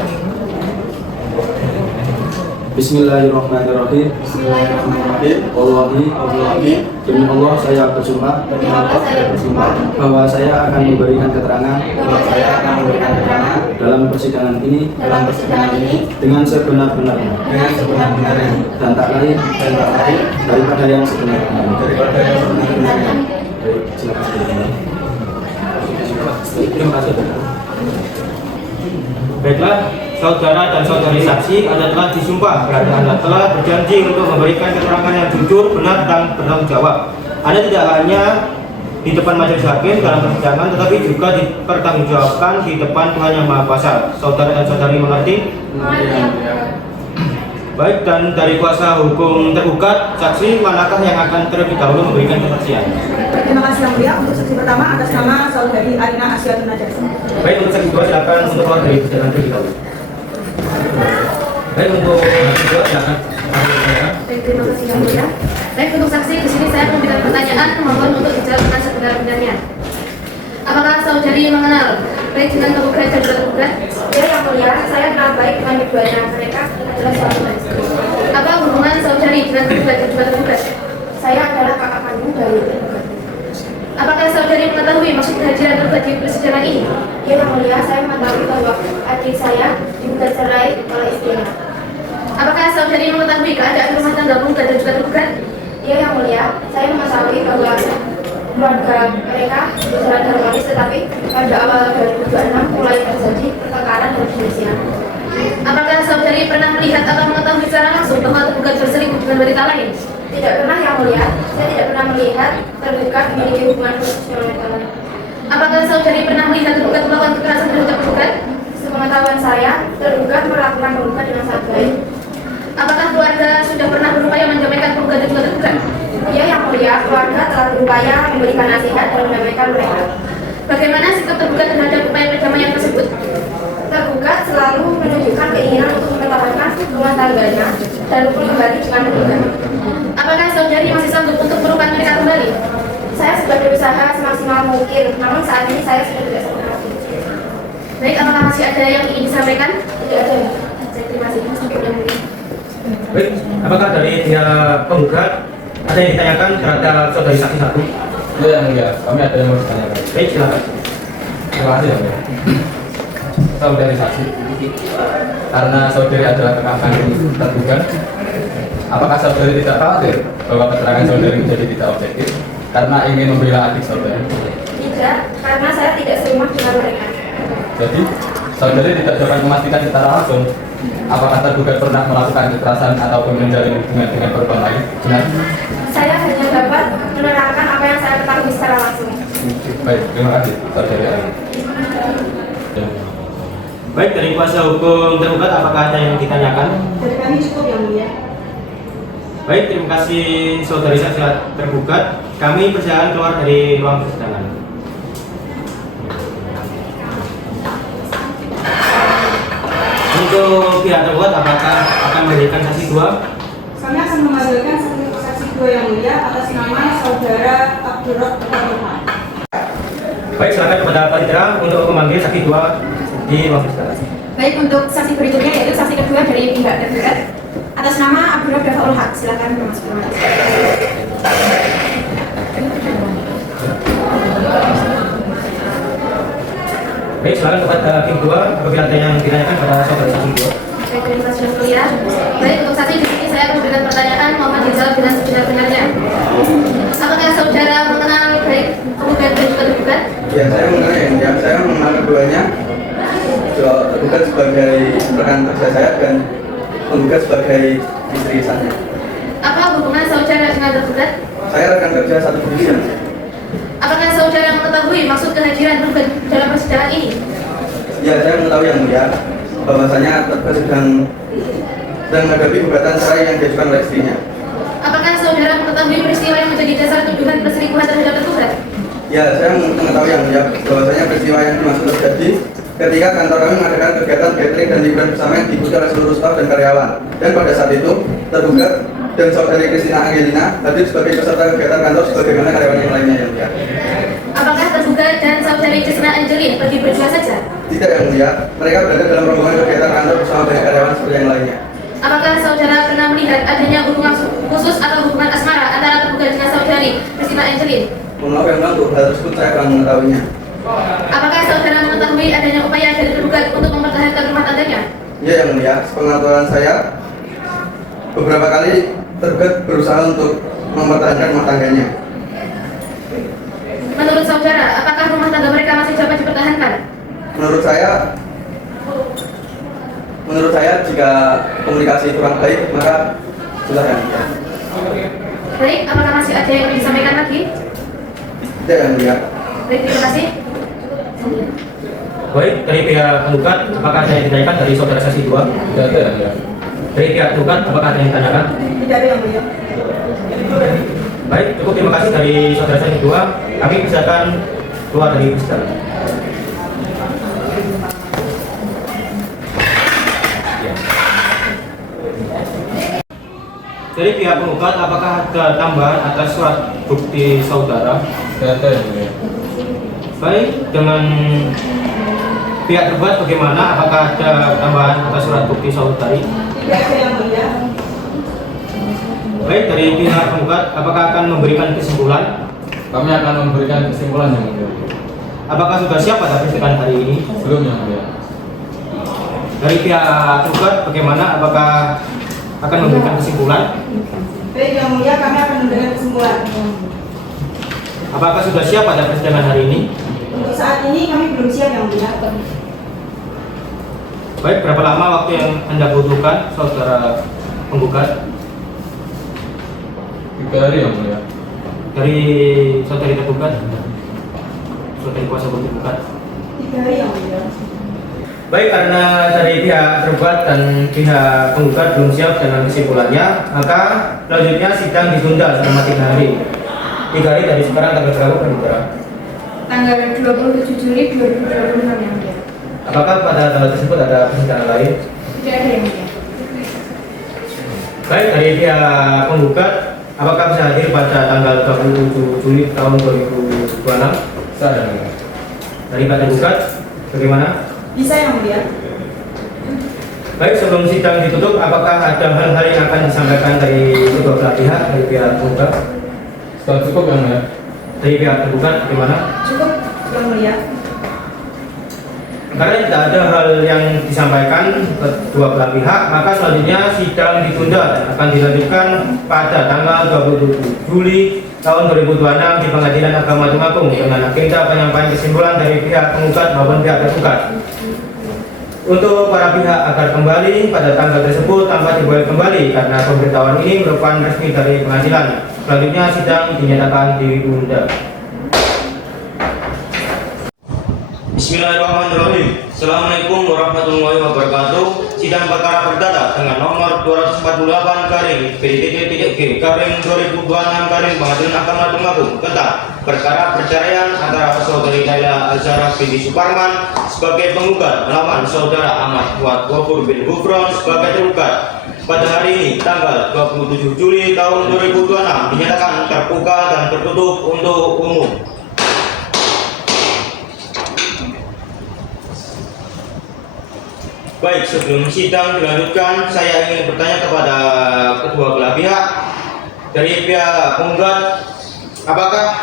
Bismillahirrahmanirrahim. Wallahi, demi Allah saya bersumpah bahwa saya akan memberikan keterangan dalam persidangan ini dengan sebenar-benarnya dan tak lain daripada yang sebenarnya. Baik, silakan. Terima kasih. Baiklah, saudara dan saudari saksi, Anda telah disumpah dan Anda telah berjanji untuk memberikan keterangan yang jujur, benar, dan bertanggung jawab. Anda tidak hanya di depan majelis hakim dalam persidangan, tetapi juga dipertanggungjawabkan di depan Tuhan Yang Maha Kuasa. Saudara dan saudari mengerti? Baik, dan dari kuasa hukum tergugat, saksi manakah yang akan terlebih dahulu memberikan kesaksian? Terima kasih yang mulia. Untuk saksi pertama atas nama saudari Arina Asya Tunada. Baik, untuk saksi dua silakan untuk keluar dari persidangan terlebih dahulu. Baik, untuk saksi dua silakan. Baik, terima kasih Yang Mulia. Baik, untuk saksi di sini saya memberikan pertanyaan, mohon untuk dijawab dengan sebenar-benarnya. Apakah saudari mengenal baik dengan tergugat dan tergugat? Ya, Yang Mulia, saya kenal baik dengan keduanya. Mereka adalah suami dan istri. Apa hubungan saudari dengan tergugat dan juga tergugat? Saya adalah kakak kandung dari tergugat. Apakah saudari mengetahui maksud kehadiran tergugat di persidangan ini? Ya, Yang Mulia, saya mengetahui bahwa adik saya digugat cerai oleh istrinya. Apakah saudari mengetahui keadaan rumah tangga penggugat dan juga tergugat? Ya, Yang Mulia, saya mengetahui bahwa keluarga mereka berjalan harmonis, tetapi pada awal 2026 mulai terjadi pertengkaran dan perselisihan. Apakah saudari pernah melihat atau mengetahui secara langsung bahwa tergugat berselingkuh dengan wanita lain? Tidak pernah, Yang Mulia. Saya tidak pernah melihat tergugat memiliki hubungan khusus dengan wanita lain. Apakah saudari pernah melihat tergugat melakukan kekerasan terhadap tergugat? Sepengetahuan saya, tergugat melakukan penggugat dengan sangat baik. Apakah keluarga sudah pernah berupaya mendamaikan penggugat dan juga tergugat? Ya, yang mulia, keluarga telah berupaya memberikan nasihat dan mendamaikan mereka. Bagaimana sikap tergugat terhadap upaya perdamaian tersebut? Tergugat selalu menunjukkan keinginan untuk mempertahankan hubungan tangganya dan kembali dengan tergugat. Apakah saudari masih sanggup untuk merubah mereka kembali? Saya sudah berusaha semaksimal mungkin, namun saat ini saya sudah tidak sanggup lagi. Baik, apakah masih ada yang ingin disampaikan? Tidak ada. Terima kasih. Yang mulia. Baik, apakah dari pihak penggugat ada yang ditanyakan terhadap saudari saksi satu? Ya, yang mulia, kami ada yang mau ditanyakan. Baik, silakan. Terima kasih, yang mulia. Saudari saksi, karena saudari adalah kakak kandung tergugat, apakah saudari tidak khawatir bahwa keterangan saudari menjadi tidak objektif karena ingin membela adik saudari? Tidak, karena saya tidak serumah dengan mereka. Jadi, saudari tidak dapat memastikan secara langsung apakah tergugat pernah melakukan kekerasan ataupun menjalin hubungan dengan korban lain. Benar? Saya hanya dapat menerangkan apa yang saya ketahui secara langsung. Baik, terima kasih, saudari Ayu. Baik, dari kuasa hukum tergugat apakah ada yang ditanyakan? Dari kami cukup yang mulia. Baik, terima kasih saudari saksi tergugat. Kami persilakan keluar dari ruang persidangan. Untuk pihak tergugat apakah akan memberikan saksi dua? Kami akan memanggilkan saksi dua yang mulia atas nama saudara Abdurrahman. Baik, silakan kepada panitera untuk memanggil saksi dua di ruang persidangan. Baik, untuk saksi berikutnya yaitu saksi kedua dari pihak tergugat atas nama Abdullah Dafaul Haq. Silakan masuk ke ruang. Baik, silakan kepada tim dua apabila ada yang ditanyakan pada saudari saksi dua. Baik, terima kasih yang mulia. Baik, untuk saksi di sini saya akan memberikan pertanyaan, mohon dijawab dengan sebenar-benarnya. Apakah saudara mengenal baik penggugat dan juga tergugat? Ya, saya mengenal yang mulia. Saya mengenal keduanya. Tergugat sebagai rekan kerja saya dan penggugat sebagai istri saya. Apa hubungan saudara dengan tergugat? Saya rekan kerja satu divisi. Apakah saudara mengetahui maksud kehadiran tergugat dalam persidangan ini? Ya, saya mengetahui yang mulia bahwasanya tergugat sedang menghadapi gugatan cerai yang diajukan oleh istrinya. Apakah saudara mengetahui peristiwa yang menjadi dasar tuduhan perselingkuhan terhadap tergugat? Ya, saya mengetahui yang mulia bahwasanya peristiwa yang dimaksud terjadi ketika kantor kami mengadakan kegiatan catering dan liburan bersama yang diikuti oleh seluruh staf dan karyawan. Dan pada saat itu, tergugat dan saudari Christina Angelina hadir sebagai peserta kegiatan kantor sebagaimana karyawan yang lainnya yang mulia. Apakah tergugat dan saudari Christina Angelin pergi berdua saja? Tidak yang mulia, mereka berada dalam rombongan kegiatan kantor bersama banyak karyawan seperti yang lainnya. Apakah saudara pernah melihat adanya hubungan khusus atau hubungan asmara antara tergugat dengan saudari Christina Angelin? Mohon maaf yang mulia, untuk hal tersebut saya akan mengetahuinya. Apakah saudara mengetahui adanya upaya dari tergugat untuk mempertahankan rumah tangganya? Ya yang mulia, sepengetahuan saya beberapa kali tergugat berusaha untuk mempertahankan rumah tangganya. Menurut saudara, apakah rumah tangga mereka masih dapat dipertahankan? Menurut saya jika komunikasi kurang baik maka sudah yang mulia. Baik, apakah masih ada yang ingin disampaikan lagi? Tidak yang mulia. Baik, terima kasih. Baik, dari pihak penggugat apakah ada yang ditanyakan dari saudara saksi dua? Tidak ada, yang mulia. Dari pihak penggugat apakah ada yang ditanyakan? Tidak ada yang mulia. Baik, cukup terima kasih dari saudara saksi dua. Kami persilakan keluar dari persidangan. Dari pihak penggugat apakah ada tambahan atas surat bukti saudara? Tidak ada, yang mulia. Baik, dengan pihak tergugat bagaimana? Apakah ada tambahan atas surat bukti saudari? Tidak ada yang mulia. Baik, dari pihak penggugat apakah akan memberikan kesimpulan? Kami akan memberikan kesimpulan yang mulia. Apakah sudah siap pada persidangan hari ini? Belum, yang mulia. Dari pihak tergugat bagaimana? Apakah akan memberikan kesimpulan? Baik yang mulia, kami akan memberikan kesimpulan. Apakah sudah siap pada persidangan hari ini? Untuk saat ini kami belum siap yang mulia. Baik, berapa lama waktu yang Anda butuhkan, saudara penggugat? 3 hari, yang mulia. Dari saudari tergugat? Saudari kuasa hukum tergugat? 3 hari yang mulia. Baik, karena dari pihak tergugat dan pihak penggugat belum siap dengan kesimpulannya, maka selanjutnya sidang ditunda selama 3 hari. 3 hari dari sekarang tanggal berapa Pak? Tanggal 27 Juli 2026 yang mulia. Apakah pada tanggal tersebut ada persidangan lain? Tidak ada yang mulia. Baik, dari pihak penggugat, apakah bisa hadir pada tanggal 27 Juli tahun 2026? Saya Dari pihak tergugat, bagaimana? Bisa yang mulia. Baik, sebelum sidang ditutup, apakah ada hal-hal yang akan disampaikan dari kedua belah pihak, dari pihak penggugat? sudah cukup yang mulia. Dari pihak tergugat, bagaimana? Cukup yang mulia. Karena tidak ada hal yang disampaikan kedua belah pihak, maka selanjutnya sidang ditunda dan akan dilanjutkan pada tanggal 27 Juli tahun 2026 di Pengadilan Agama Tulungagung dengan agenda penyampaian kesimpulan dari pihak penggugat maupun pihak tergugat. Untuk para pihak agar kembali pada tanggal tersebut tanpa diboleh kembali karena pemberitahuan ini merupakan resmi dari pengadilan. Selanjutnya sidang dinyatakan ditunda. Bismillahirrahmanirrahim. Assalamualaikum warahmatullahi wabarakatuh. Sidang perkara perdata dengan nomor 248/PDT-G/2026 Pengadilan Agama Tulungagung tentang perkara perceraian antara saudari Laila Azhara binti Suparman sebagai penggugat melawan saudara Ahmad Fuad Ghafur bin Gufron sebagai tergugat pada hari ini tanggal 27 Juli tahun 2026 dinyatakan terbuka dan tertutup untuk umum. Baik, sebelum sidang dilanjutkan, saya ingin bertanya kepada kedua belah pihak. Dari pihak penggugat, apakah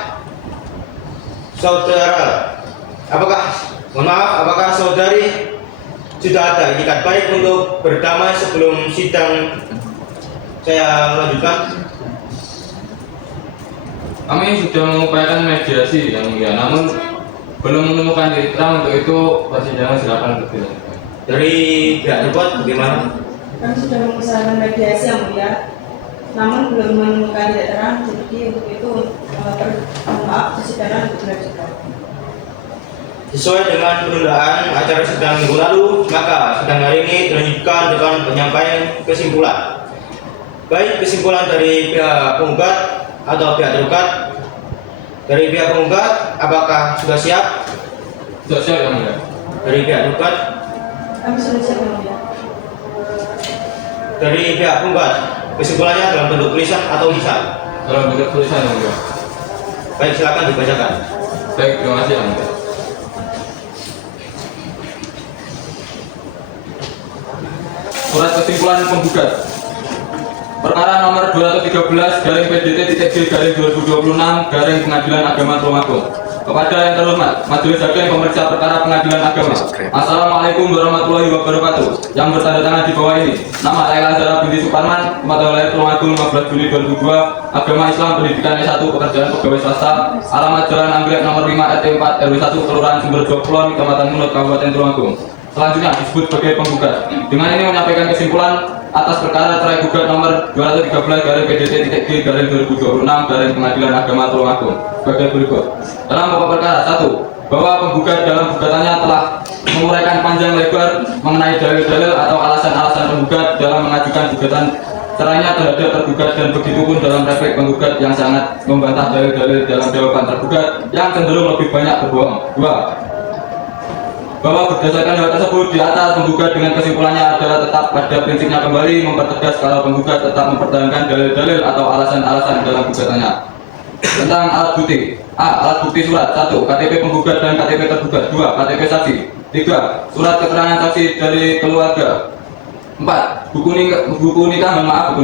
saudari sudah ada itikat baik untuk berdamai sebelum sidang saya lanjutkan? Kami sudah mengupayakan mediasi yang mulia, namun belum menemukan titik terang untuk itu. Persidangan silakan berjalan. Dari pihak tergugat bagaimana? Kami sudah mengusahakan mediasi yang mulia, namun belum menemukan titik terang. Jadi untuk itu maaf, persidangan dilanjutkan. Sesuai dengan penundaan acara sidang minggu lalu, maka sidang hari ini dilanjutkan dengan penyampaian kesimpulan. Baik, kesimpulan dari pihak penggugat atau pihak tergugat. Dari pihak penggugat, apakah sudah siap? Sudah siap yang mulia. Dari pihak tergugat. Kami sudah siap yang mulia. Dari pihak penggugat, kesimpulannya dalam bentuk tulisan atau lisan? Dalam bentuk tulisan yang mulia. Baik, silakan dibacakan. Baik, terima kasih yang mulia. Surat kesimpulan penggugat. Perkara nomor 213/PDT-G/2026 Pengadilan Agama Tulungagung. Kepada yang terhormat Majelis Hakim Pemeriksa Perkara Pengadilan Agama. Assalamualaikum warahmatullahi wabarakatuh. Yang bertanda tangan di bawah ini: nama Laila Azhara binti Suparman, tempat lahir Tulungagung 15 Juli 2002, agama Islam, pendidikan S1, pekerjaan pegawai swasta, alamat Jalan Anggrek nomor 5 RT 4 RW 1 Kelurahan Sumberjo Kulon, Kecamatan Mulut, Kabupaten Tulungagung. Selanjutnya disebut sebagai penggugat. Dengan ini menyampaikan kesimpulan atas perkara cerai gugat nomor 213/PDT-G/2026 Pengadilan Agama Tulungagung sebagai berikut. Dalam pokok perkara: 1. Bahwa penggugat dalam gugatannya telah menguraikan panjang lebar mengenai dalil-dalil atau alasan-alasan penggugat dalam mengajukan gugatan cerainya terhadap tergugat, dan begitu pun dalam refleks penggugat yang sangat membantah dalil-dalil dalam jawaban tergugat yang cenderung lebih banyak berbohong. 2. Bahwa berdasarkan hal tersebut di atas, penggugat dengan kesimpulannya adalah tetap pada prinsipnya kembali mempertegas kalau penggugat tetap mempertahankan dalil-dalil atau alasan-alasan dalam gugatannya. Tentang alat bukti: A. Alat bukti surat: 1. KTP penggugat dan KTP tergugat. 2. KTP saksi. 3. Surat keterangan saksi dari keluarga. 4. Buku nikah nomor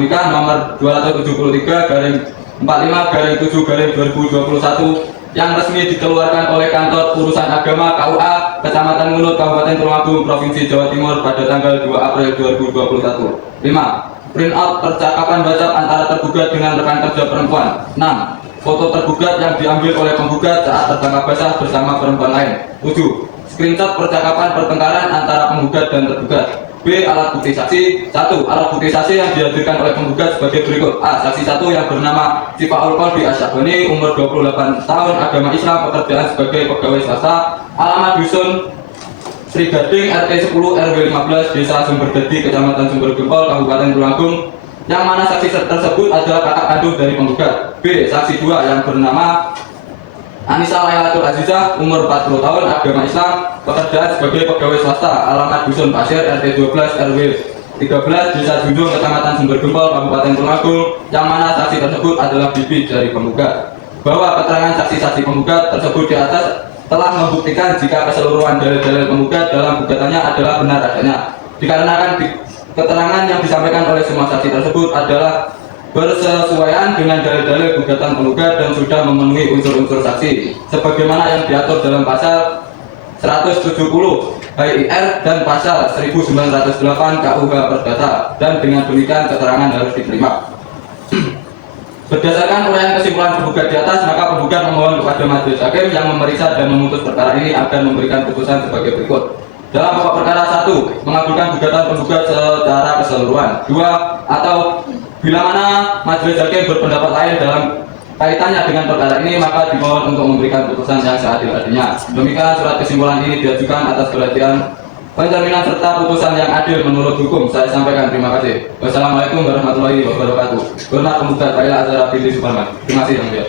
273/45/7/2021 yang resmi dikeluarkan oleh Kantor Urusan Agama KUA Kecamatan Mulut, Kabupaten Tulungagung, Provinsi Jawa Timur pada tanggal 2 April 2021. 5. Print out percakapan WhatsApp antara tergugat dengan rekan kerja perempuan. 6. Foto tergugat yang diambil oleh penggugat saat tertangkap basah bersama perempuan lain. 7. Screenshot percakapan pertengkaran antara penggugat dan tergugat. B. Alat bukti saksi. 1. Alat bukti saksi yang dihadirkan oleh penggugat sebagai berikut. A. Saksi 1 yang bernama Sifaul Qalbi Asyabani, umur 28 tahun, agama Islam, pekerjaan sebagai pegawai swasta, alamat dusun Sri Gading RT 10 RW 15 Desa Sumbergedi Kecamatan Sumbergempol Kabupaten Tulungagung, yang mana saksi tersebut adalah kakak kandung dari penggugat. B. Saksi 2 yang bernama Anissa Lailatul Azizah, umur 40 tahun, agama Islam, pekerjaan sebagai pegawai swasta, alamat Dusun Pasir RT 12 RW 13 Desa Junjung Kecamatan Sumbergempol Kabupaten Tulungagung, yang mana saksi tersebut adalah bibi dari penggugat. Bahwa keterangan saksi-saksi penggugat tersebut di atas telah membuktikan jika keseluruhan dalil-dalil penggugat dalam gugatannya adalah benar adanya, dikarenakan keterangan yang disampaikan oleh semua saksi tersebut adalah bersesuaian dengan dalil-dalil gugatan penggugat dan sudah memenuhi unsur-unsur saksi sebagaimana yang diatur dalam pasal 170 HIR dan pasal 1908 KUH Perdata, dan dengan demikian keterangan harus diterima. Berdasarkan uraian kesimpulan penggugat di atas, maka penggugat memohon kepada majelis hakim yang memeriksa dan memutus perkara ini agar memberikan putusan sebagai berikut. Dalam pokok perkara 1, mengabulkan gugatan penggugat secara keseluruhan. 2, atau bila mana majelis hakim berpendapat lain dalam kaitannya dengan perkara ini, maka dimohon untuk memberikan putusan yang seadil-adilnya. Demikian surat kesimpulan ini diajukan atas perhatian pencerminan serta putusan yang adil menurut hukum. Saya sampaikan terima kasih. Wassalamualaikum warahmatullahi wabarakatuh. Hormat penggugat Laila Azhara binti Suparman. Terima kasih yang mulia.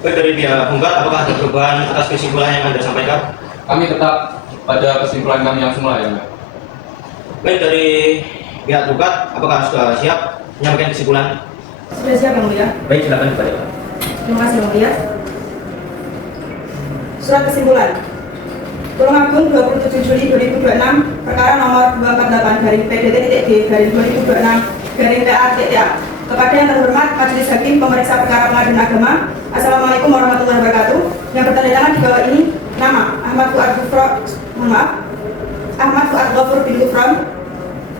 Baik, dari pihak penggugat, apakah ada perubahan atas kesimpulan yang Anda sampaikan? Kami tetap pada kesimpulan kami yang semula ya. Baik, dari pihak penggugat, apakah sudah siap menyampaikan kesimpulan? Sudah siap yang mulia. Baik, silakan kepada Pak. Terima kasih yang mulia. Surat kesimpulan. Tulungagung 27 Juli 2026, perkara nomor 248-PDT-G/2026-PA-TA. Kepada yang terhormat Majelis Hakim Pemeriksa Perkara Pengadilan Agama, Assalamualaikum warahmatullahi wabarakatuh. Yang bertanda di bawah ini nama Ahmad Fuad Ghafur bin Gufron,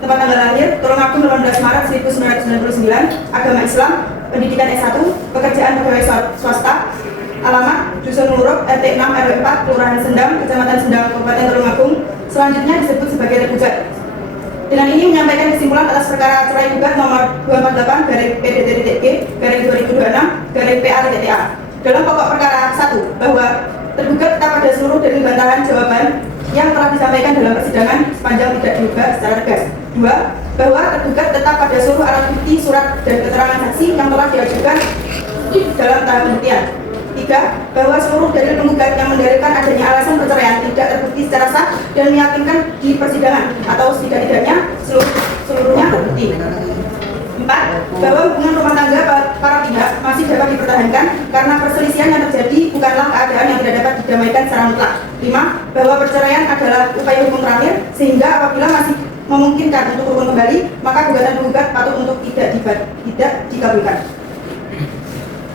tempat tanggal lahir Tulungagung 18 Maret 1999, agama Islam, pendidikan S1, pekerjaan pegawai swasta, alamat Dusun Muruk RT 6 RW 4 Kelurahan Sendang, Kecamatan Sendang, Kabupaten Tulungagung, selanjutnya disebut sebagai tergugat. Dengan ini menyampaikan kesimpulan atas perkara cerai gugat nomor 248-PDT-G/2026-PA-TA. Dalam pokok perkara 1, bahwa tergugat tetap pada seluruh dari bantahan jawaban yang telah disampaikan dalam persidangan sepanjang tidak diubah secara tegas. 2, bahwa tergugat tetap pada seluruh alat bukti, surat, dan keterangan saksi yang telah diajukan dalam tahap pembuktian. 3, bahwa seluruh dalil penggugat yang mendalilkan adanya alasan perceraian tidak terbukti secara sah dan meyakinkan di persidangan, atau setidak-tidaknya seluruhnya terbukti. 4, bahwa hubungan rumah tangga para pihak masih dapat dipertahankan karena perselisihan yang terjadi bukanlah keadaan yang tidak dapat didamaikan secara mutlak. 5, bahwa perceraian adalah upaya hukum terakhir, sehingga apabila masih memungkinkan untuk rukun kembali, maka gugatan penggugat patut untuk tidak dikabulkan.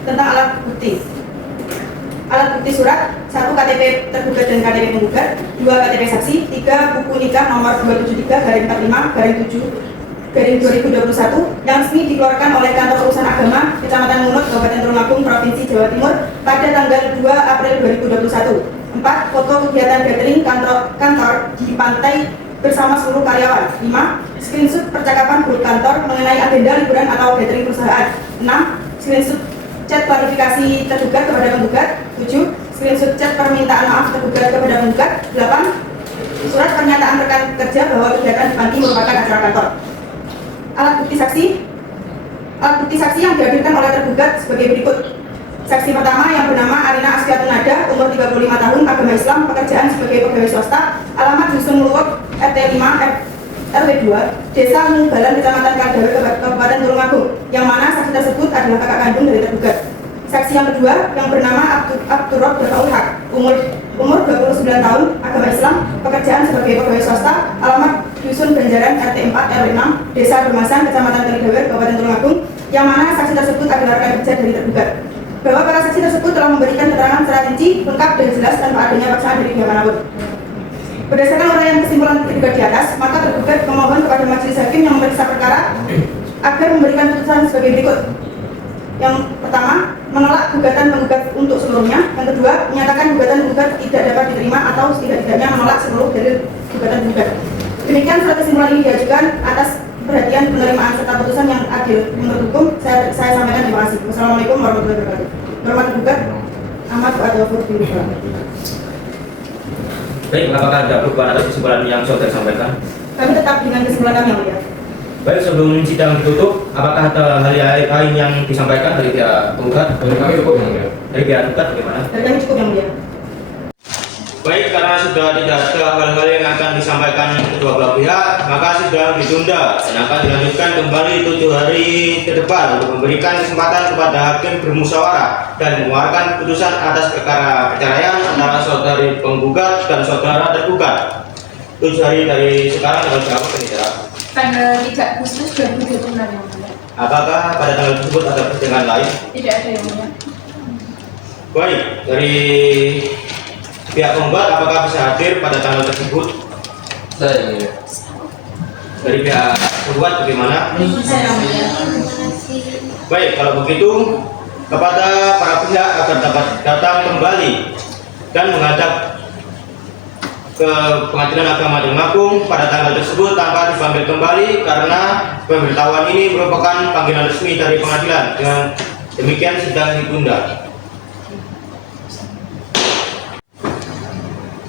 Tentang alat bukti. Alat bukti surat: 1 KTP tergugat dan KTP penggugat, 2 KTP saksi, 3 buku nikah nomor 273/45/7/2021 yang resmi dikeluarkan oleh Kantor Urusan Agama Kecamatan Munut, Kabupaten Tulungagung, Provinsi Jawa Timur pada tanggal 2 April 2021. 4 foto kegiatan gathering kantor di pantai bersama seluruh karyawan. 5 screenshot percakapan grup kantor mengenai agenda liburan atau gathering perusahaan. 6 screenshot chat klarifikasi tergugat kepada penggugat. 7 screenshot chat permintaan maaf tergugat kepada penggugat. 8 surat pernyataan rekan kerja bahwa kegiatan di panti merupakan acara kantor. Alat bukti saksi yang dihadirkan oleh tergugat sebagai berikut. Saksi pertama yang bernama Arina Askiatun Nada, umur 35 tahun, agama Islam, pekerjaan sebagai pegawai swasta, alamat Dusun Muruk RT 5 RW 2 Desa Mubalan, Kecamatan Kaldawe, Kabupaten Tulungagung, yang mana saksi tersebut adalah kakak kandung dari tergugat. Saksi yang kedua yang bernama Abdurrahman Bafaul Haq, umur 29 tahun, agama Islam, pekerjaan sebagai pegawai swasta, alamat Dusun Banjaran RT 4 RW 6 Desa Bermasan, Kecamatan Kaldawe, Kabupaten Tulungagung, yang mana saksi tersebut adalah rekan kerja dari tergugat. Bahwa para saksi tersebut telah memberikan keterangan secara rinci, lengkap, dan jelas tanpa adanya paksaan dari pihak manapun. Berdasarkan uraian kesimpulan tergugat di atas, maka tergugat memohon kepada majelis hakim yang memeriksa perkara agar memberikan putusan sebagai berikut. Yang pertama, menolak gugatan penggugat untuk seluruhnya. Yang kedua, menyatakan gugatan penggugat tidak dapat diterima atau setidak-tidaknya menolak seluruh dalil gugatan penggugat. Demikian surat kesimpulan ini diajukan atas perhatian penerimaan serta putusan yang adil menurut hukum. Saya sampaikan terima kasih. Wassalamualaikum warahmatullahi wabarakatuh. Hormat tergugat Ahmad Fuad Ghafur bin Gufron. Baik, apakah ada perubahan atas kesimpulan yang saudara sampaikan? Kami tetap dengan kesimpulan kami yang mulia. Baik, sebelum sidang ditutup, apakah ada hal lain yang disampaikan dari pihak penggugat? Dari kami cukup yang mulia. Dari pihak penggugat bagaimana? Dari kami cukup yang mulia. Baik, karena sudah tidak ada hal-hal yang akan disampaikan kedua belah pihak, maka sidang ditunda dan akan dilanjutkan kembali 7 hari ke depan untuk memberikan kesempatan kepada hakim bermusyawarah dan mengeluarkan putusan atas perkara perceraian antara saudari penggugat dan saudara tergugat. 7 hari dari sekarang tanggal berapa penjara? Tanggal 3 Agustus 2026 yang mulia. Apakah pada tanggal tersebut ada persidangan lain? Tidak ada yang mulia. Baik, dari pihak penggugat apakah bisa hadir pada tanggal tersebut? Saya yang mulia. Dari pihak penggugat bagaimana? Bisa yang mulia. Baik, kalau begitu kepada para pihak agar dapat datang kembali dan menghadap ke Pengadilan Agama Tulungagung pada tanggal tersebut tanpa dipanggil kembali karena pemberitahuan ini merupakan panggilan resmi dari pengadilan. Dengan demikian sidang ditunda.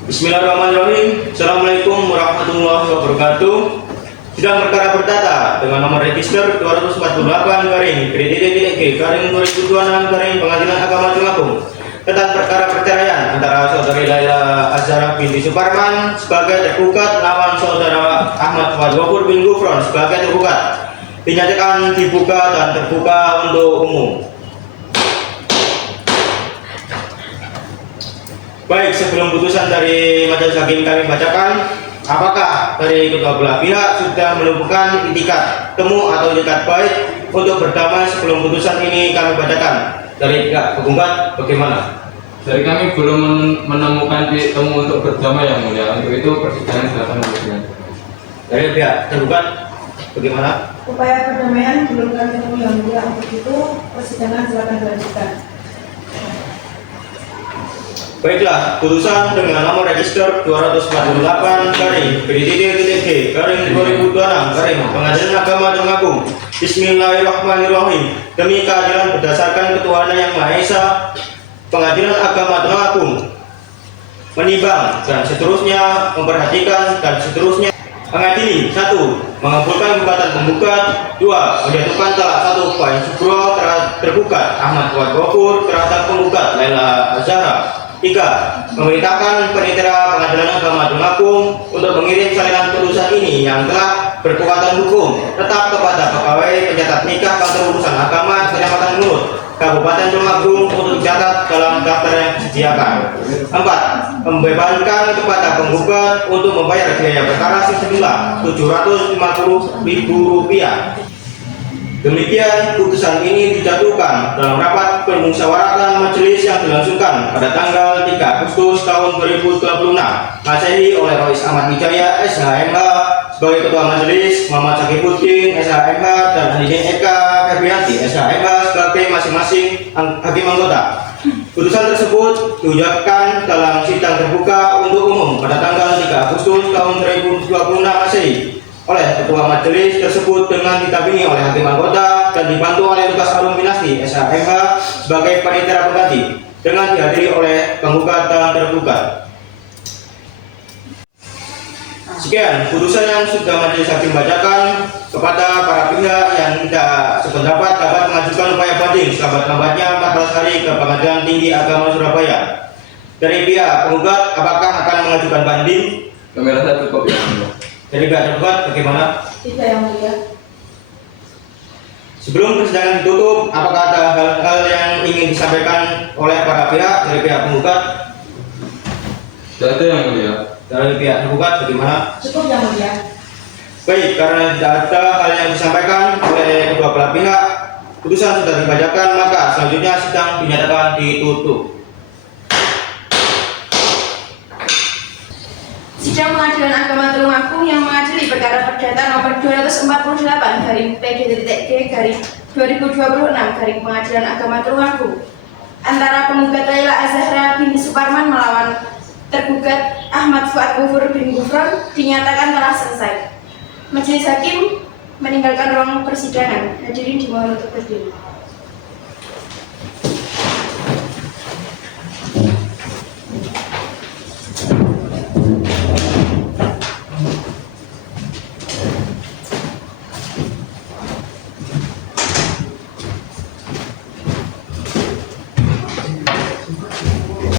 Bismillahirrahmanirrahim. Assalamualaikum warahmatullahi wabarakatuh. Sidang perkara perdata dengan nomor register 248-G/2026 Pengadilan Agama Tulungagung tentang perkara perceraian antara saudari Laila Azhara binti Suparman sebagai tergugat lawan saudara Ahmad Fuad Ghafur bin Gufron sebagai tergugat dinyatakan dibuka dan terbuka untuk umum. Baik, sebelum putusan dari majelis hakim kami bacakan, apakah dari kedua belah pihak sudah menemukan itikat temu atau itikat baik untuk berdamai sebelum putusan ini kami bacakan? Dari pihak penggugat bagaimana? Dari kami belum menemukan titik temu untuk berdamai yang mulia. Untuk itu persidangan silakan berjalan. Dari pihak tergugat bagaimana? Upaya perdamaian belum kami temui yang mulia. Untuk itu persidangan silakan dilanjutkan. Baiklah, putusan dengan nomor register 248-BDTT-G/2026 Pengadilan Agama Tulungagung. Bismillahirrahmanirrahim. Demi keadilan berdasarkan ketuhanan yang Maha Esa, Pengadilan Agama Tulungagung menimbang dan seterusnya memperhatikan dan seterusnya mengadili 1. Mengabulkan gugatan penggugat. 2. Menjatuhkan talak 1 poin subro tergugat Ahmad Fuad Ghafur terhadap penggugat Laila Azhara. 3. Memerintahkan penitera Pengadilan Agama Tulungagung untuk mengirim salinan putusan ini yang telah berkekuatan hukum tetap kepada pegawai pencatat nikah kantor urusan agama Kecamatan Mulut, Kabupaten Tulungagung untuk dicatat dalam daftar yang disediakan. 4. Membebankan kepada penggugat untuk membayar biaya perkara sejumlah Rp750.000. Demikian putusan ini dijatuhkan dalam rapat permusyawaratan majelis yang dilangsungkan pada tanggal 3 Agustus tahun 2026 Masehi oleh Rois Ahmad Wijaya SHMH sebagai Ketua Majelis, Muhammad Sakifuddin SHMH dan Anidin Eka Febrianti SHMH sebagai masing-masing hakim anggota. Putusan tersebut diucapkan dalam sidang terbuka untuk umum pada tanggal 3 Agustus tahun 2026 Masehi oleh Ketua Majelis tersebut dengan didampingi oleh hakim anggota dan dibantu oleh Lukas Arum Binasti SHMH sebagai panitera pengganti dengan dihadiri oleh penggugat dan tergugat. Sekian putusan yang sudah majelis hakim bacakan. Kepada para pihak yang tidak sependapat dapat mengajukan upaya banding selambat-lambatnya 14 hari ke Pengadilan Tinggi Agama Surabaya. Dari pihak penggugat apakah akan mengajukan banding? Kami rasa cukup ya. Dari pihak tergugat bagaimana? Tidak yang mulia. Sebelum persidangan ditutup, apakah ada hal-hal yang ingin disampaikan oleh para pihak dari pihak penggugat? Tidak ada yang mulia. Dari pihak tergugat bagaimana? Cukup yang mulia. Baik, karena tidak ada hal yang disampaikan oleh kedua belah pihak, putusan sudah dibacakan, maka selanjutnya sidang dinyatakan ditutup. Sidang Pengadilan Agama Tulungagung yang mengadili perkara perdata nomor 248-PDTT-G/2026 Pengadilan Agama Tulungagung antara penggugat Laila Azhara binti Suparman melawan tergugat Ahmad Fuad Ghafur bin Gufron dinyatakan telah selesai. Majelis hakim meninggalkan ruang persidangan. Hadirin dimohon untuk berdiri.